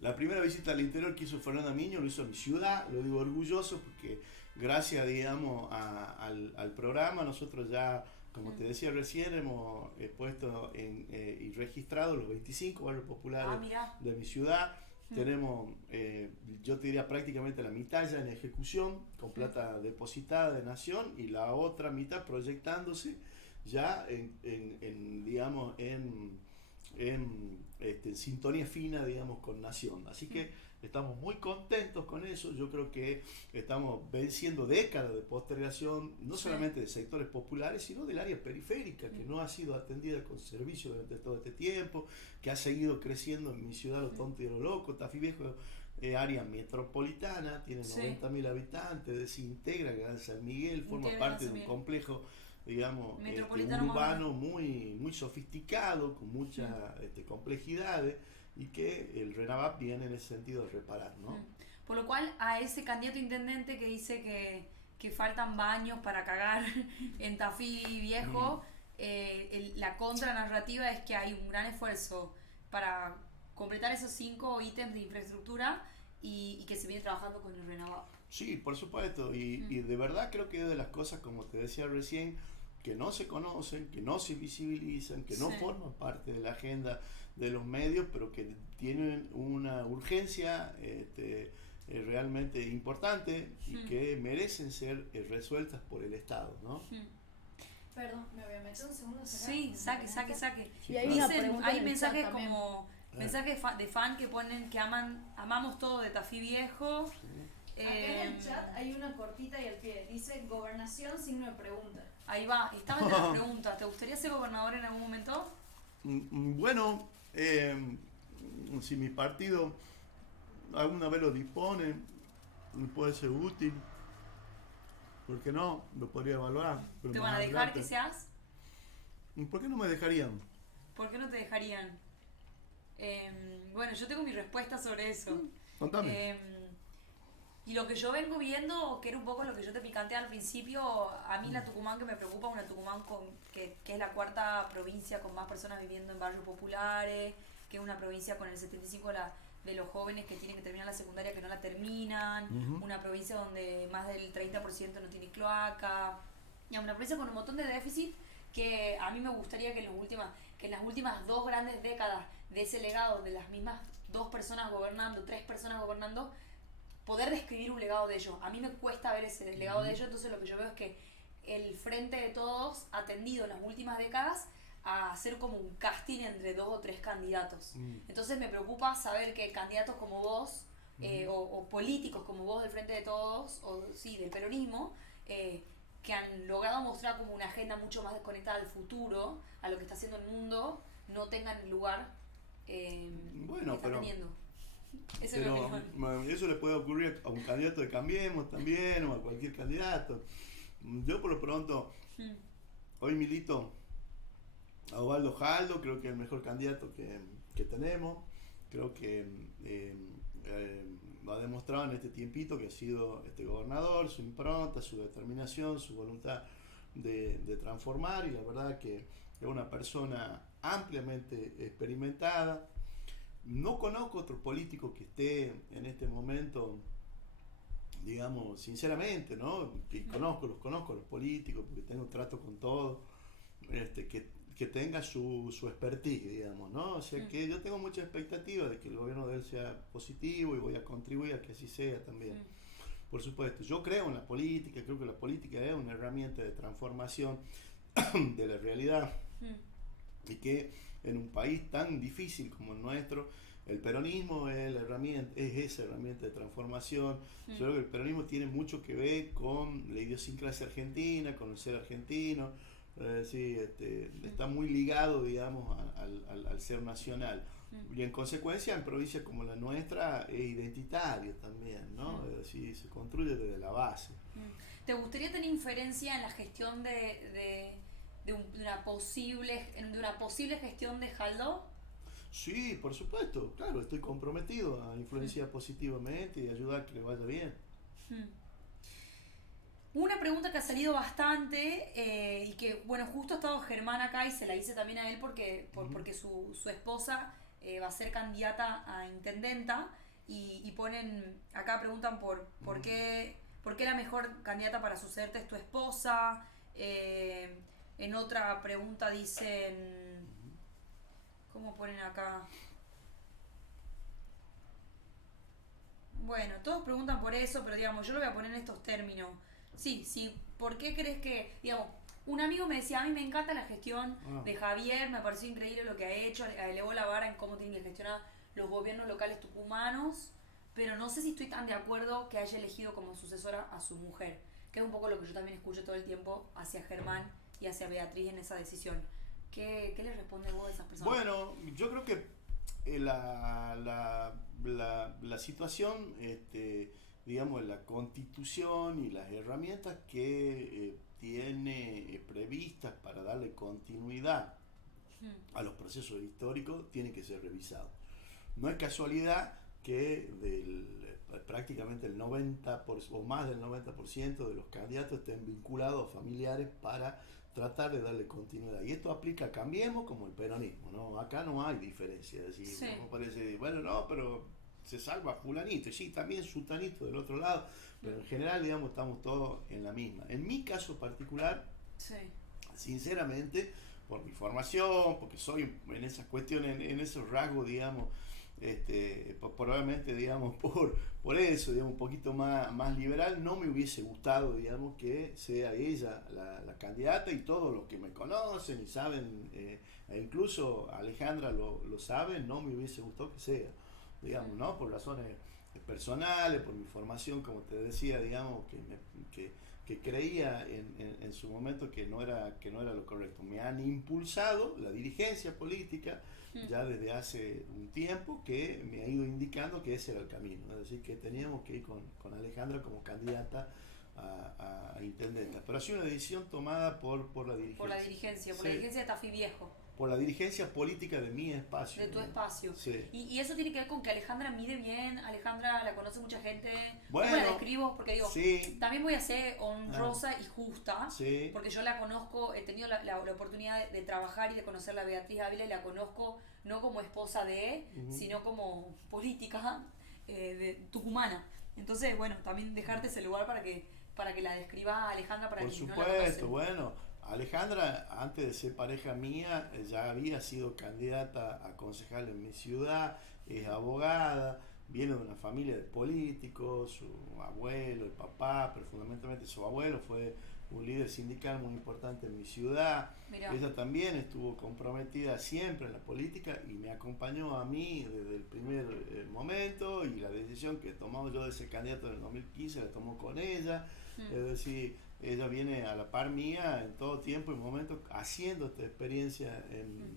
La primera visita al interior que hizo Fernanda Miño lo hizo a mi ciudad, lo digo orgulloso porque gracias, digamos, al programa nosotros ya, como te decía recién, hemos puesto y registrado los 25 barrios populares de mi ciudad. Tenemos, yo te diría prácticamente la mitad ya en ejecución, con plata depositada de Nación, y la otra mitad proyectándose ya digamos, en sintonía fina, digamos, con Nación. Así que estamos muy contentos con eso. Yo creo que estamos venciendo décadas de postergación, no solamente de sectores populares, sino del área periférica, que no ha sido atendida con servicio durante todo este tiempo, que ha seguido creciendo en mi ciudad, Lo Tonto y Lo Loco. Tafí Viejo, área metropolitana, tiene 90.000 habitantes, desintegra Gran San Miguel, forma parte de un complejo, digamos, urbano muy sofisticado, con muchas complejidades, y que el RENAVAP viene en ese sentido de reparar, ¿no? Por lo cual, a ese candidato intendente que dice que faltan baños para cagar en Tafí Viejo, la contranarrativa es que hay un gran esfuerzo para completar esos 5 ítems de infraestructura y que se viene trabajando con el RENAVAP. Sí, por supuesto, y de verdad creo que es de las cosas, como te decía recién, que no se conocen, que no se visibilizan, que no forman parte de la agenda de los medios, pero que tienen una urgencia realmente importante y que merecen ser resueltas por el Estado, ¿no? Perdón, me voy a meter un segundo. Sí, saque. Y hay mensajes como mensajes de fan que ponen que amamos todo de Tafí Viejo. Acá en el chat hay una cortita y al pie dice gobernación, signo de pregunta. Ahí va, estaba entre las preguntas. ¿Te gustaría ser gobernador en algún momento? Bueno, si mi partido alguna vez lo dispone, puede ser útil. ¿Por qué no? Lo podría evaluar. ¿Te van a dejar que seas? ¿Por qué no me dejarían? ¿Por qué no te dejarían? Bueno, yo tengo mi respuesta sobre eso. Contame. Y lo que yo vengo viendo, que era un poco lo que yo te picanteé al principio, a mí la Tucumán que me preocupa, una Tucumán que es la 4ª provincia con más personas viviendo en barrios populares, que es una provincia con el 75% de los jóvenes que tienen que terminar la secundaria que no la terminan, una provincia donde más del 30% no tiene cloaca, y una provincia con un montón de déficit que a mí me gustaría que en las últimas 2 grandes décadas de ese legado, de las mismas 2 personas gobernando, 3 personas gobernando, poder describir un legado de ellos. A mí me cuesta ver ese legado de ellos, entonces lo que yo veo es que el Frente de Todos ha tendido en las últimas décadas a hacer como un casting entre 2 o 3 candidatos. Entonces me preocupa saber que candidatos como vos, o políticos como vos del Frente de Todos, o sí, del peronismo, que han logrado mostrar como una agenda mucho más desconectada al futuro, a lo que está haciendo el mundo, no tengan el lugar que está teniendo. Eso le puede ocurrir a un candidato de Cambiemos también, o a cualquier candidato. Yo por lo pronto hoy milito a Osvaldo Jaldo, creo que es el mejor candidato que tenemos. Creo que lo ha demostrado en este tiempito que ha sido gobernador, su impronta, su determinación, su voluntad de transformar, y la verdad que es una persona ampliamente experimentada. No conozco otro político que esté en este momento digamos, sinceramente, ¿no? Que los conozco a los políticos, porque tengo trato con todos, que tenga su expertise, digamos, ¿no? O sea, que yo tengo mucha expectativa de que el gobierno de él sea positivo y voy a contribuir a que así sea también. Por supuesto, yo creo en la política, creo que la política es una herramienta de transformación de la realidad y que en un país tan difícil como el nuestro, el peronismo es esa herramienta de transformación. Yo creo que el peronismo tiene mucho que ver con la idiosincrasia argentina, con el ser argentino. Sí, está muy ligado, digamos, al ser nacional. Y en consecuencia, en provincias como la nuestra, es identitario también, ¿no? Se construye desde la base. ¿Te gustaría tener inferencia en la gestión de una posible gestión de Jaldo? Sí, por supuesto, claro, estoy comprometido a influenciar positivamente y ayudar a que le vaya bien. Una pregunta que ha salido bastante y que, bueno, justo ha estado Germán acá y se la hice también a él porque su esposa va a ser candidata a intendenta y acá preguntan por qué la mejor candidata para sucederte es tu esposa. En otra pregunta dicen, ¿cómo ponen acá? Bueno, todos preguntan por eso, pero digamos, yo lo voy a poner en estos términos. Sí, ¿por qué crees que, digamos, un amigo me decía, a mí me encanta la gestión de Javier, me pareció increíble lo que ha hecho, elevó la vara en cómo tienen que gestionar los gobiernos locales tucumanos, pero no sé si estoy tan de acuerdo que haya elegido como sucesora a su mujer, que es un poco lo que yo también escucho todo el tiempo hacia Germán y hacia Beatriz en esa decisión. ¿Qué les responde vos a esas personas? Bueno, yo creo que la situación, digamos, la constitución y las herramientas que tiene previstas para darle continuidad a los procesos históricos tienen que ser revisados. No es casualidad que prácticamente el 90% o más del 90% de los candidatos estén vinculados a familiares para tratar de darle continuidad. Y esto aplica a Cambiemos como el peronismo, ¿no? Acá no hay diferencia. Es decir, no parece, bueno, no, pero se salva fulanito, sí, también sutanito del otro lado, pero en general, digamos, estamos todos en la misma. En mi caso particular, sinceramente, por mi formación, porque soy en esas cuestiones, en esos rasgos, digamos, probablemente, digamos, por eso, digamos, un poquito más liberal, no me hubiese gustado, digamos, que sea ella la candidata, y todos los que me conocen y saben, e incluso Alejandra lo sabe, no me hubiese gustado que sea, digamos, ¿no? Por razones personales, por mi formación, como te decía, digamos, que creía en su momento que no era lo correcto. Me han impulsado la dirigencia política ya desde hace un tiempo, que me ha ido indicando que ese era el camino, ¿no? Es decir, que teníamos que ir con Alejandra como candidata a intendenta. Pero ha sido una decisión tomada por la dirigencia. Por la dirigencia de Tafí Viejo. Por la dirigencia política de mi espacio. De tu espacio. Sí. Y eso tiene que ver con que Alejandra mide bien, Alejandra la conoce mucha gente. Bueno, ¿cómo la describo? Porque digo, sí, también voy a ser honrosa y justa, sí, porque yo la conozco, he tenido la oportunidad de trabajar y de conocer a Beatriz Ávila, y la conozco no como esposa de, sino como política de tucumana. Entonces, bueno, también dejarte ese lugar para que la describa Alejandra, para por que no la supuesto, conocen. bueno. Alejandra, antes de ser pareja mía, ya había sido candidata a concejal en mi ciudad, es abogada, viene de una familia de políticos, su abuelo, el papá, pero fundamentalmente su abuelo fue un líder sindical muy importante en mi ciudad. Mirá. Ella también estuvo comprometida siempre en la política y me acompañó a mí desde el primer momento, y la decisión que he tomado yo de ser candidato en el 2015 la tomó con ella. Es decir, ella viene a la par mía en todo tiempo y momento haciendo esta experiencia,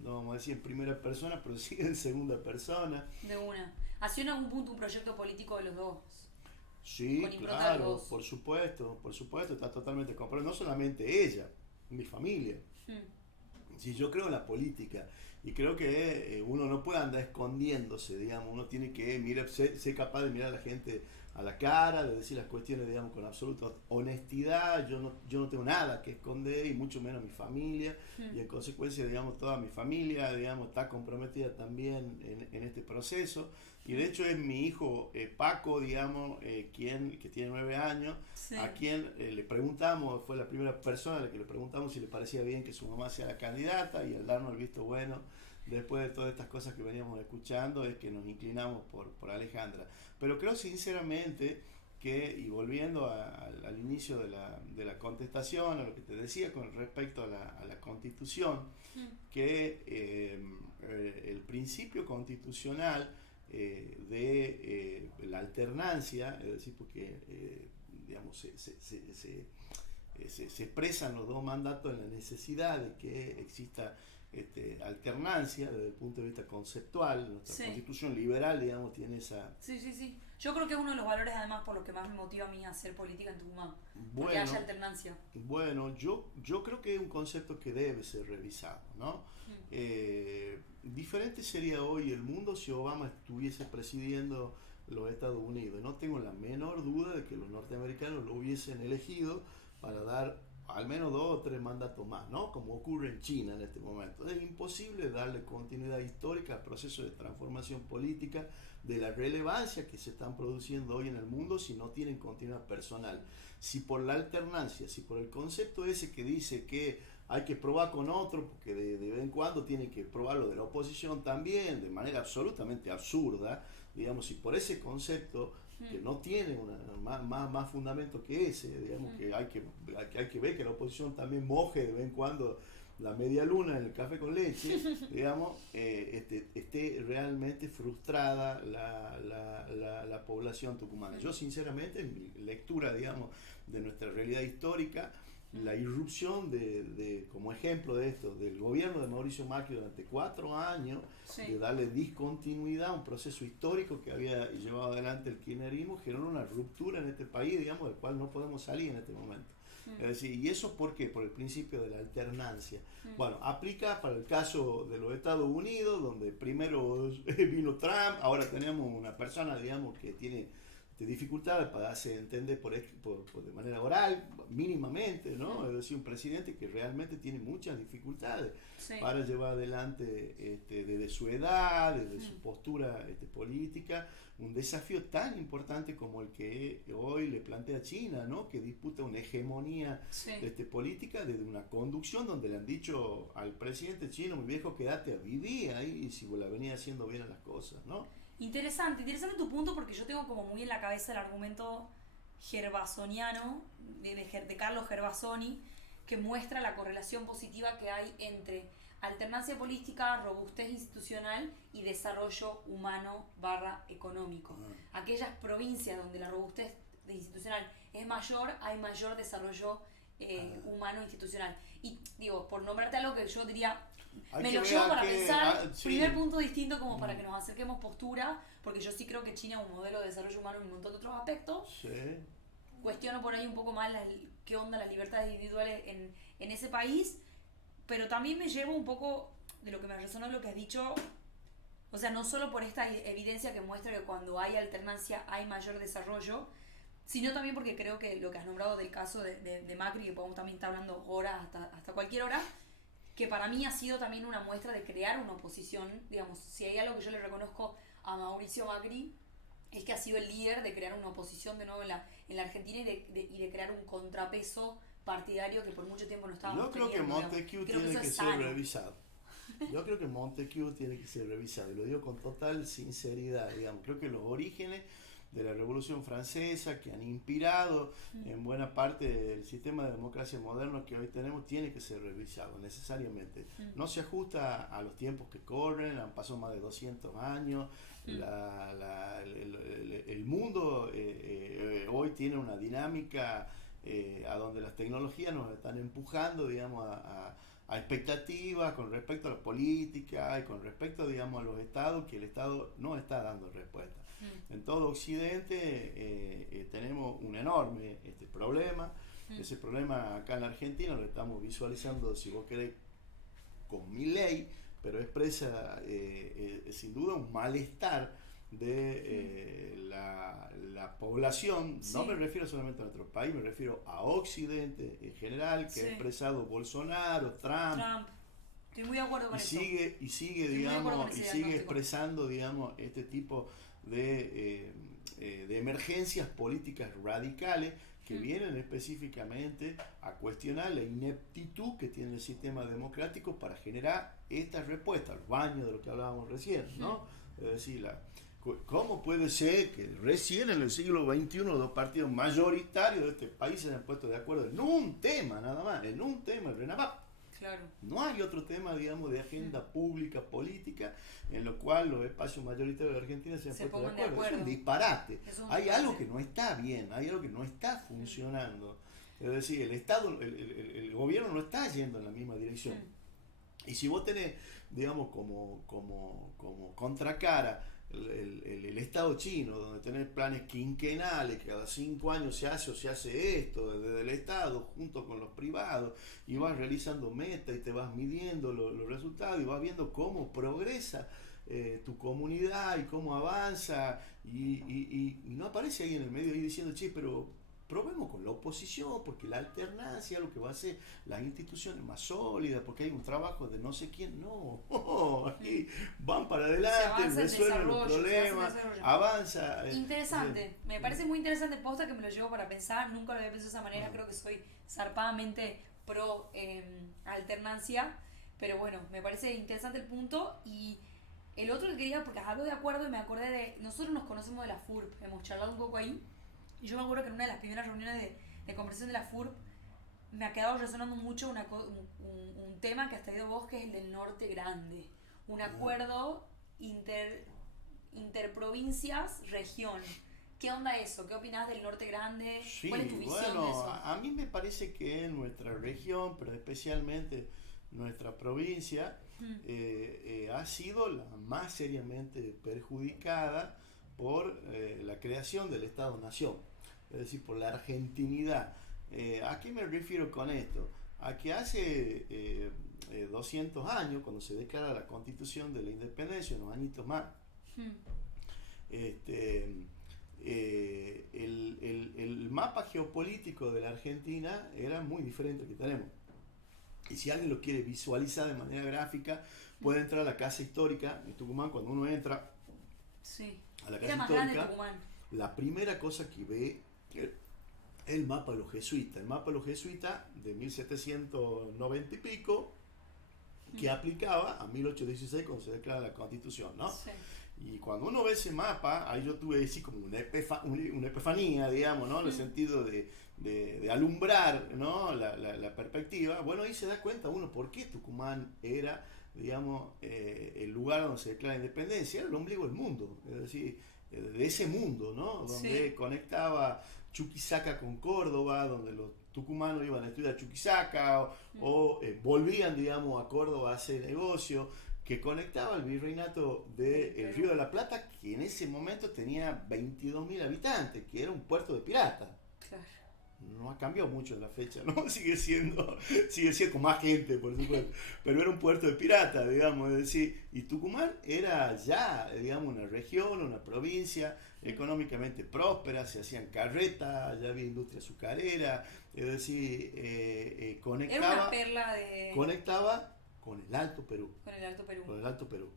no vamos a decir en primera persona, pero sí en segunda persona. De una. ¿Ha sido en algún punto un proyecto político de los dos? Sí, claro, por supuesto, está totalmente comprado. No solamente ella, mi familia. Sí, yo creo en la política y creo que uno no puede andar escondiéndose, digamos, uno tiene que ser capaz de mirar a la gente a la cara, de decir las cuestiones, digamos, con absoluta honestidad. Yo no tengo nada que esconder, y mucho menos mi familia, y en consecuencia, digamos, toda mi familia, digamos, está comprometida también en este proceso. Y de hecho es mi hijo Paco, digamos, que tiene 9 años, a quien le preguntamos, fue la primera persona a la que le preguntamos si le parecía bien que su mamá sea la candidata, y al darnos el visto bueno, después de todas estas cosas que veníamos escuchando, es que nos inclinamos por Alejandra. Pero creo sinceramente que, y volviendo al inicio de la contestación, a lo que te decía con respecto a la Constitución, que el principio constitucional de la alternancia, es decir, porque digamos, se expresan los dos mandatos en la necesidad de que exista alternancia desde el punto de vista conceptual. Nuestra Constitución liberal, digamos, tiene esa... Sí. Yo creo que es uno de los valores, además, por lo que más me motiva a mí a hacer política en Tucumán. Porque haya alternancia. Bueno, yo creo que es un concepto que debe ser revisado, ¿no? Diferente sería hoy el mundo si Obama estuviese presidiendo los Estados Unidos. No tengo la menor duda de que los norteamericanos lo hubiesen elegido para dar al menos 2 o 3 mandatos más, ¿no? Como ocurre en China en este momento. Es imposible darle continuidad histórica al proceso de transformación política de la relevancia que se están produciendo hoy en el mundo si no tienen continuidad personal. Si por la alternancia, si por el concepto ese que dice que hay que probar con otro, porque de vez en cuando tienen que probar lo de la oposición también, de manera absolutamente absurda, digamos, si por ese concepto que no tiene más fundamento que ese, digamos, que hay que ver que la oposición también moje de vez en cuando la media luna en el café con leche, digamos, esté realmente frustrada la población tucumana. Yo sinceramente, en mi lectura, digamos, de nuestra realidad histórica, la irrupción como ejemplo de esto, del gobierno de Mauricio Macri durante 4 años, de darle discontinuidad a un proceso histórico que había llevado adelante el kirchnerismo, generó una ruptura en este país, digamos, del cual no podemos salir en este momento. Es decir, ¿y eso por qué? Por el principio de la alternancia. Bueno, aplica para el caso de los Estados Unidos, donde primero vino Trump, ahora tenemos una persona, digamos, que tiene dificultades para darse entender de manera oral, mínimamente, ¿no? Es decir, un presidente que realmente tiene muchas dificultades para llevar adelante desde su edad, desde su postura política, un desafío tan importante como el que hoy le plantea China, ¿no? Que disputa una hegemonía política desde una conducción donde le han dicho al presidente chino, mi viejo, quédate a vivir ahí si la venía haciendo bien las cosas, ¿no? Interesante tu punto, porque yo tengo como muy en la cabeza el argumento gervasoniano de Carlos Gervasoni, que muestra la correlación positiva que hay entre alternancia política, robustez institucional y desarrollo humano / económico. Aquellas provincias donde la robustez institucional es mayor, hay mayor desarrollo humano institucional. Y digo, por nombrarte algo que yo diría... Me lo llevo para pensar, primer punto distinto como para que nos acerquemos postura, porque yo sí creo que China es un modelo de desarrollo humano en un montón de otros aspectos. Cuestiono por ahí un poco más qué onda las libertades individuales en ese país, pero también me llevo un poco de lo que me resonó lo que has dicho, o sea, no solo por esta evidencia que muestra que cuando hay alternancia hay mayor desarrollo, sino también porque creo que lo que has nombrado del caso de Macri, que podemos también estar hablando horas hasta cualquier hora, que para mí ha sido también una muestra de crear una oposición. Digamos, si hay algo que yo le reconozco a Mauricio Macri, es que ha sido el líder de crear una oposición de nuevo en la Argentina y de crear un contrapeso partidario que por mucho tiempo no estábamos Yo creo que Montesquieu tiene que ser revisado. Yo creo que Montesquieu tiene que ser revisado, y lo digo con total sinceridad, digamos. Creo que los orígenes de la Revolución Francesa, que han inspirado en buena parte del sistema de democracia moderno que hoy tenemos, tiene que ser revisado necesariamente. No se ajusta a los tiempos que corren, han pasado más de 200 años, el mundo hoy tiene una dinámica a donde las tecnologías nos están empujando, digamos, a expectativas con respecto a la política y con respecto, digamos, a los estados, que el Estado no está dando respuesta. En todo Occidente tenemos un enorme problema. Ese problema acá en la Argentina lo estamos visualizando, si vos querés, con Milei, pero expresa sin duda un malestar de la población, no me refiero solamente a nuestro país, me refiero a Occidente en general, que ha expresado Bolsonaro, Trump. Estoy muy de acuerdo con eso. Y sigue, digamos, y sigue expresando, digamos, este tipo de emergencias políticas radicales que vienen específicamente a cuestionar la ineptitud que tiene el sistema democrático para generar estas respuestas, al baño de lo que hablábamos recién, ¿no? Es decir, ¿cómo puede ser que recién en el siglo XXI los partidos mayoritarios de este país se han puesto de acuerdo en un tema nada más, en un tema, el RENAVAP? Claro. No hay otro tema, digamos, de agenda pública, política, en lo cual los espacios mayoritarios de Argentina se han puesto de acuerdo. Es un disparate. Hay algo que no está bien, hay algo que no está funcionando. Es decir, el Estado, el gobierno no está yendo en la misma dirección. Y si vos tenés, digamos, como contracara el Estado chino, donde tenés planes quinquenales, que cada 5 años se hace esto desde el Estado junto con los privados, y vas realizando metas y te vas midiendo los resultados y vas viendo cómo progresa tu comunidad y cómo avanza, y no aparece ahí en el medio ahí diciendo, che, pero probemos con la oposición, porque la alternancia es lo que va a hacer las instituciones más sólidas, porque hay un trabajo de no sé quién. No, aquí van para adelante, resuelven los problemas, avanza. Interesante, me parece muy interesante, posta que me lo llevo para pensar, nunca lo había pensado de esa manera, creo que soy zarpadamente pro alternancia, pero bueno, me parece interesante el punto. Y el otro que quería, porque hablo de acuerdo y me acordé de, nosotros nos conocemos de la FURP, hemos charlado un poco ahí. Y yo me acuerdo que en una de las primeras reuniones de conversación de la FURP me ha quedado resonando mucho un tema que has traído vos, que es el del Norte Grande. Un acuerdo interprovincias, región. ¿Qué onda eso? ¿Qué opinás del Norte Grande? Sí, ¿Cuál es tu visión de eso? A mí me parece que en nuestra región, pero especialmente nuestra provincia, ha sido la más seriamente perjudicada por la creación del Estado-Nación, es decir, por la argentinidad. ¿A qué me refiero con esto? A que hace 200 años, cuando se declara la Constitución de la Independencia, unos añitos más, el mapa geopolítico de la Argentina era muy diferente al que tenemos. Y si alguien lo quiere visualizar de manera gráfica, puede entrar a la Casa Histórica en Tucumán. Cuando uno entra a la Casa Histórica, la primera cosa que ve es el mapa de los jesuitas. El mapa de los jesuitas de 1790 y pico, que aplicaba a 1816 cuando se declara la Constitución, ¿no? Sí. Y cuando uno ve ese mapa, ahí yo tuve así como una epifanía, digamos, ¿no? En el sentido de alumbrar, ¿no? la perspectiva. Bueno, ahí se da cuenta uno por qué Tucumán era, digamos, el lugar donde se declara la independencia, era el ombligo del mundo, es decir, de ese mundo, ¿no? Donde conectaba Chuquisaca con Córdoba, donde los tucumanos iban a estudiar a Chuquisaca o volvían, digamos, a Córdoba a hacer negocio, que conectaba el virreinato del Río de la Plata, que en ese momento tenía 22.000 habitantes, que era un puerto de piratas. Claro. No ha cambiado mucho en la fecha, ¿no? Sigue siendo con más gente, por supuesto, pero era un puerto de piratas, digamos, es decir, y Tucumán era ya, digamos, una región, una provincia económicamente próspera, se hacían carretas, ya había industria azucarera, es decir, conectaba... Era una perla de... Conectaba con el Alto Perú. Con el Alto Perú. Con el Alto Perú.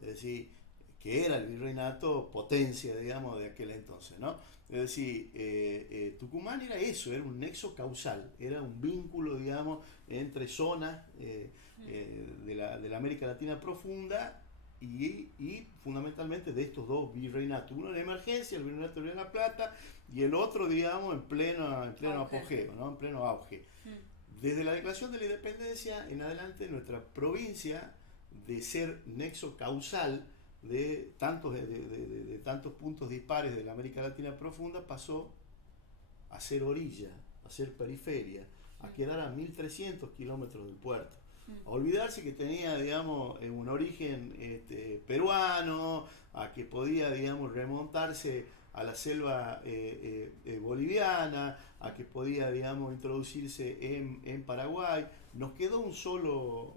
Es decir, que era el virreinato potencia, digamos, de aquel entonces, ¿no? Es decir, Tucumán era eso, era un nexo causal, era un vínculo, digamos, entre zonas de la América Latina profunda y fundamentalmente de estos dos virreinatos. Uno en emergencia, el virreinato de La Plata, y el otro, digamos, en pleno apogeo, ¿no? En pleno auge. Desde la declaración de la independencia en adelante, nuestra provincia, de ser nexo causal de tantos puntos dispares de la América Latina profunda, pasó a ser orilla, a ser periferia, a quedar a 1.300 kilómetros del puerto. A olvidarse que tenía, digamos, un origen peruano, a que podía, digamos, remontarse a la selva boliviana, a que podía, digamos, introducirse en Paraguay. Nos quedó un solo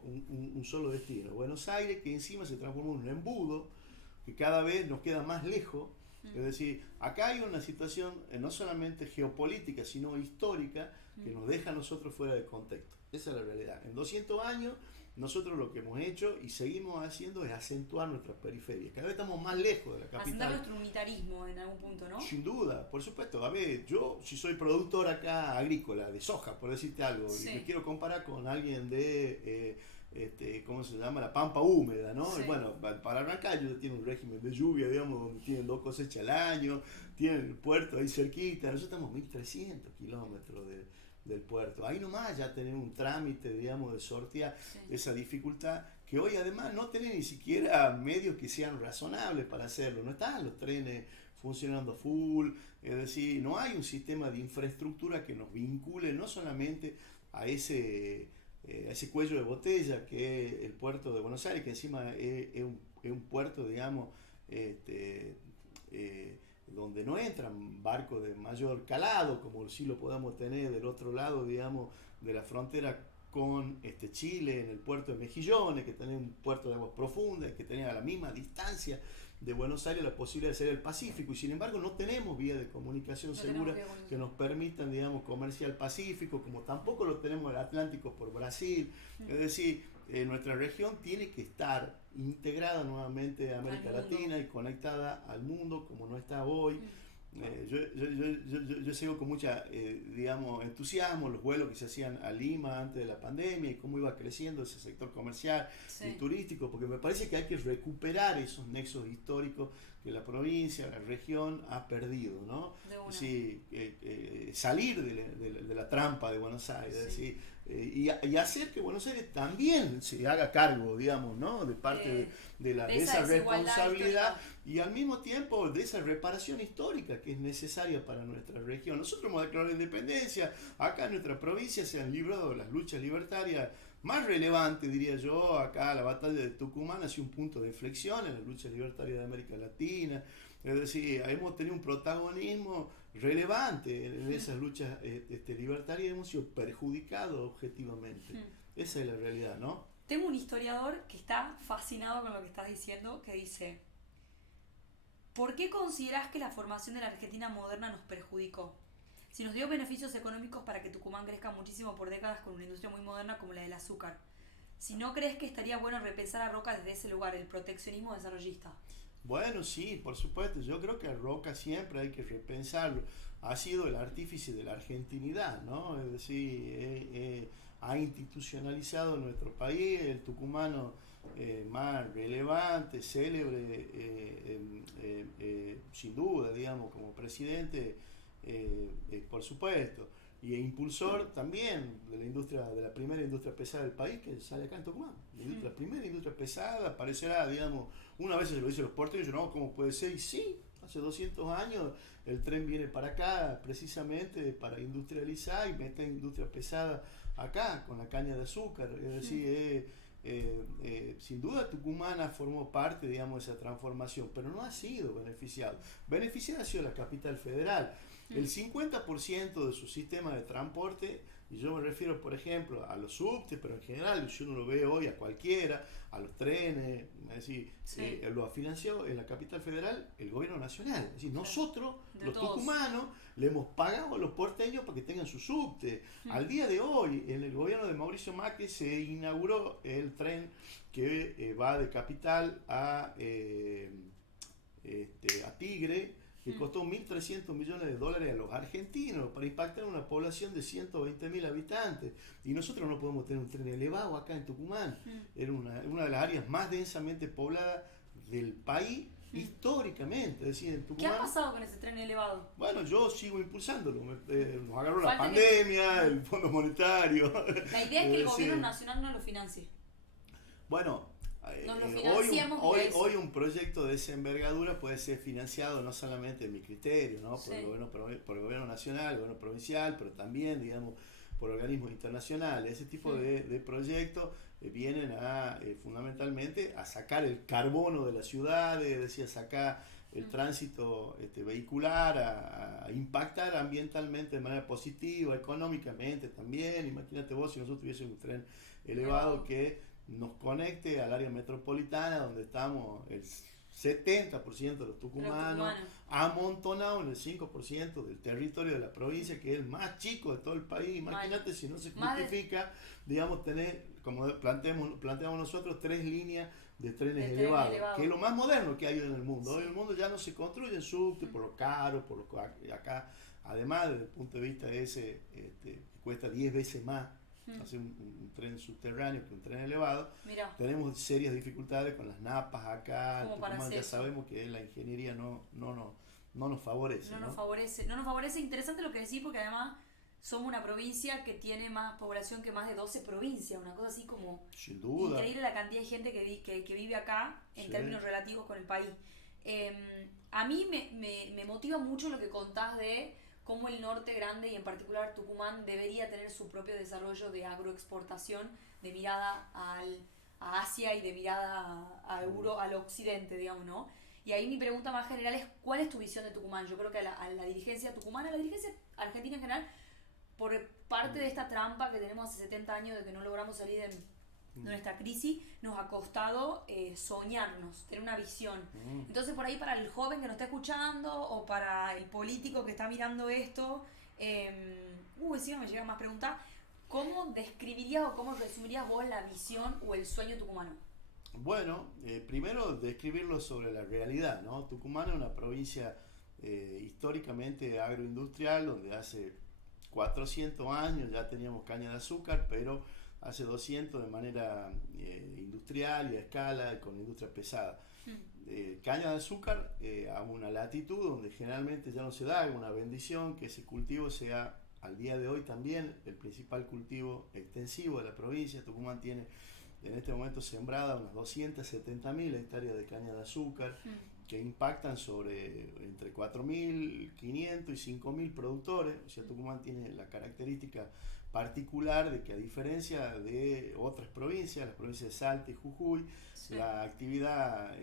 destino, Buenos Aires, que encima se transformó en un embudo que cada vez nos queda más lejos. Es decir, acá hay una situación no solamente geopolítica, sino histórica, que nos deja a nosotros fuera de contexto. Esa es la realidad. En 200 años, nosotros lo que hemos hecho y seguimos haciendo es acentuar nuestras periferias. Cada vez estamos más lejos de la capital. Acentuar nuestro unitarismo en algún punto, ¿no? Sin duda, por supuesto. A ver, yo si soy productor acá agrícola, de soja, por decirte algo, y me quiero comparar con alguien de... ¿cómo se llama? La pampa húmeda, ¿no? Sí. Y bueno, para acá ellos tienen un régimen de lluvia, digamos, donde tienen 2 cosechas al año, tienen el puerto ahí cerquita, nosotros estamos 1300 kilómetros del puerto. Ahí nomás ya tenemos un trámite, digamos, de sortear esa dificultad, que hoy además no tenés ni siquiera medios que sean razonables para hacerlo, no están los trenes funcionando full, es decir, no hay un sistema de infraestructura que nos vincule no solamente a ese cuello de botella que es el puerto de Buenos Aires, que encima es un puerto, digamos, donde no entran barcos de mayor calado, como sí lo podemos tener del otro lado, digamos, de la frontera con Chile, en el puerto de Mejillones, que tenés un puerto de aguas profundas, que tenés a la misma distancia de Buenos Aires la posibilidad de ser el Pacífico, y sin embargo no tenemos vías de comunicación seguras que nos permitan, digamos, comerciar el Pacífico, como tampoco lo tenemos el Atlántico por Brasil. Es decir, nuestra región tiene que estar integrada nuevamente a América Latina y conectada al mundo como no está hoy. Yo sigo con mucha, digamos, entusiasmo los vuelos que se hacían a Lima antes de la pandemia y cómo iba creciendo ese sector comercial y turístico, porque me parece que hay que recuperar esos nexos históricos que la provincia, la región ha perdido, ¿no? Sí, salir de la trampa de Buenos Aires, decir, y hacer que Buenos Aires también se haga cargo, digamos, ¿no? De parte de esa responsabilidad y al mismo tiempo de esa reparación histórica que es necesaria para nuestra región. Nosotros hemos declarado la independencia, acá en nuestra provincia se han librado las luchas libertarias más relevantes, diría yo. Acá la batalla de Tucumán ha sido un punto de inflexión en la lucha libertaria de América Latina. Es decir, hemos tenido un protagonismo relevante en esas luchas libertarias y hemos sido perjudicados objetivamente. Esa es la realidad, ¿no? Tengo un historiador que está fascinado con lo que estás diciendo, que dice: ¿por qué considerás que la formación de la Argentina moderna nos perjudicó? Si nos dio beneficios económicos para que Tucumán crezca muchísimo por décadas con una industria muy moderna como la del azúcar. Si no crees que estaría bueno repensar a Roca desde ese lugar, el proteccionismo desarrollista. Bueno, sí, por supuesto. Yo creo que a Roca siempre hay que repensarlo. Ha sido el artífice de la argentinidad, ¿no? Es decir, ha institucionalizado nuestro país, el tucumano más relevante, célebre, sin duda, digamos, como presidente, por supuesto, y impulsor también de la industria, de la primera industria pesada del país, que sale acá en Tucumán. La primera industria pesada parecerá, digamos, una vez se lo dicen los porteños, no, ¿cómo puede ser? Y sí, hace 200 años el tren viene para acá precisamente para industrializar y meter industria pesada acá con la caña de azúcar. Es decir, sin duda Tucumán formó parte, digamos, de esa transformación, pero no ha sido beneficiado. Beneficiada ha sido la capital federal. El 50% de su sistema de transporte, y yo me refiero, por ejemplo, a los subtes, pero en general, si uno lo ve hoy a cualquiera, a los trenes, es decir, lo ha financiado en la capital federal el gobierno nacional. Es decir, nosotros, los tucumanos, le hemos pagado a los porteños para que tengan su subte. Al día de hoy, en el gobierno de Mauricio Macri se inauguró el tren que va de Capital a Tigre, que costó $1.300 millones a los argentinos para impactar una población de 120.000 habitantes. Y nosotros no podemos tener un tren elevado acá en Tucumán. Era una de las áreas más densamente pobladas del país históricamente. Es decir, en Tucumán, ¿qué ha pasado con ese tren elevado? Bueno, yo sigo impulsándolo. Nos agarró la pandemia, el Fondo Monetario. La idea es que el gobierno nacional no lo financie. Bueno, hoy un proyecto de esa envergadura puede ser financiado no solamente en mi criterio, ¿no? por el gobierno nacional, el gobierno provincial, pero también, digamos, por organismos internacionales. Ese tipo de proyectos vienen fundamentalmente a sacar el carbono de las ciudades, es decir, a sacar el tránsito vehicular, a impactar ambientalmente de manera positiva, económicamente también. Imagínate vos si nosotros tuviésemos un tren elevado que nos conecte al área metropolitana, donde estamos el 70% de los tucumanos, amontonados en el 5% del territorio de la provincia, que es el más chico de todo el país. Imagínate si no se justifica, digamos, tener, como planteamos nosotros, 3 líneas de trenes elevados, que es lo más moderno que hay en el mundo. Hoy en el mundo ya no se construye en subte por lo caro, por lo que acá, además desde el punto de vista ese, cuesta 10 veces más hacer un tren subterráneo que un tren elevado. Mirá. Tenemos serias dificultades con las napas acá. Tucumán, ya sabemos que la ingeniería no nos favorece. No nos favorece. Interesante lo que decís, porque además somos una provincia que tiene más población que más de 12 provincias, una cosa así como sin duda. Increíble la cantidad de gente que vive acá en términos relativos con el país. A mí me motiva mucho lo que contás de cómo el norte grande y en particular Tucumán debería tener su propio desarrollo de agroexportación, de mirada a Asia y de mirada al occidente, digamos, ¿no? Y ahí mi pregunta más general es, ¿cuál es tu visión de Tucumán? Yo creo que a la dirigencia tucumana, a la dirigencia argentina en general, por parte de esta trampa que tenemos hace 70 años de que no logramos salir de nuestra crisis, nos ha costado soñarnos, tener una visión. Entonces por ahí para el joven que nos está escuchando o para el político que está mirando esto, encima me llegan más preguntas, ¿cómo describirías o cómo resumirías vos la visión o el sueño tucumano? Bueno, primero describirlo sobre la realidad, ¿no? Tucumán es una provincia históricamente agroindustrial, donde hace 400 años ya teníamos caña de azúcar, pero hace 200 de manera industrial y a escala, con industria pesada. Caña de azúcar a una latitud donde generalmente ya no se da, es una bendición que ese cultivo sea al día de hoy también el principal cultivo extensivo de la provincia. Tucumán tiene en este momento sembrada unas 270.000 hectáreas de caña de azúcar, que impactan sobre entre 4.500 y 5.000 productores. O sea, Tucumán tiene la característica particular de que, a diferencia de otras provincias, las provincias de Salta y Jujuy, la actividad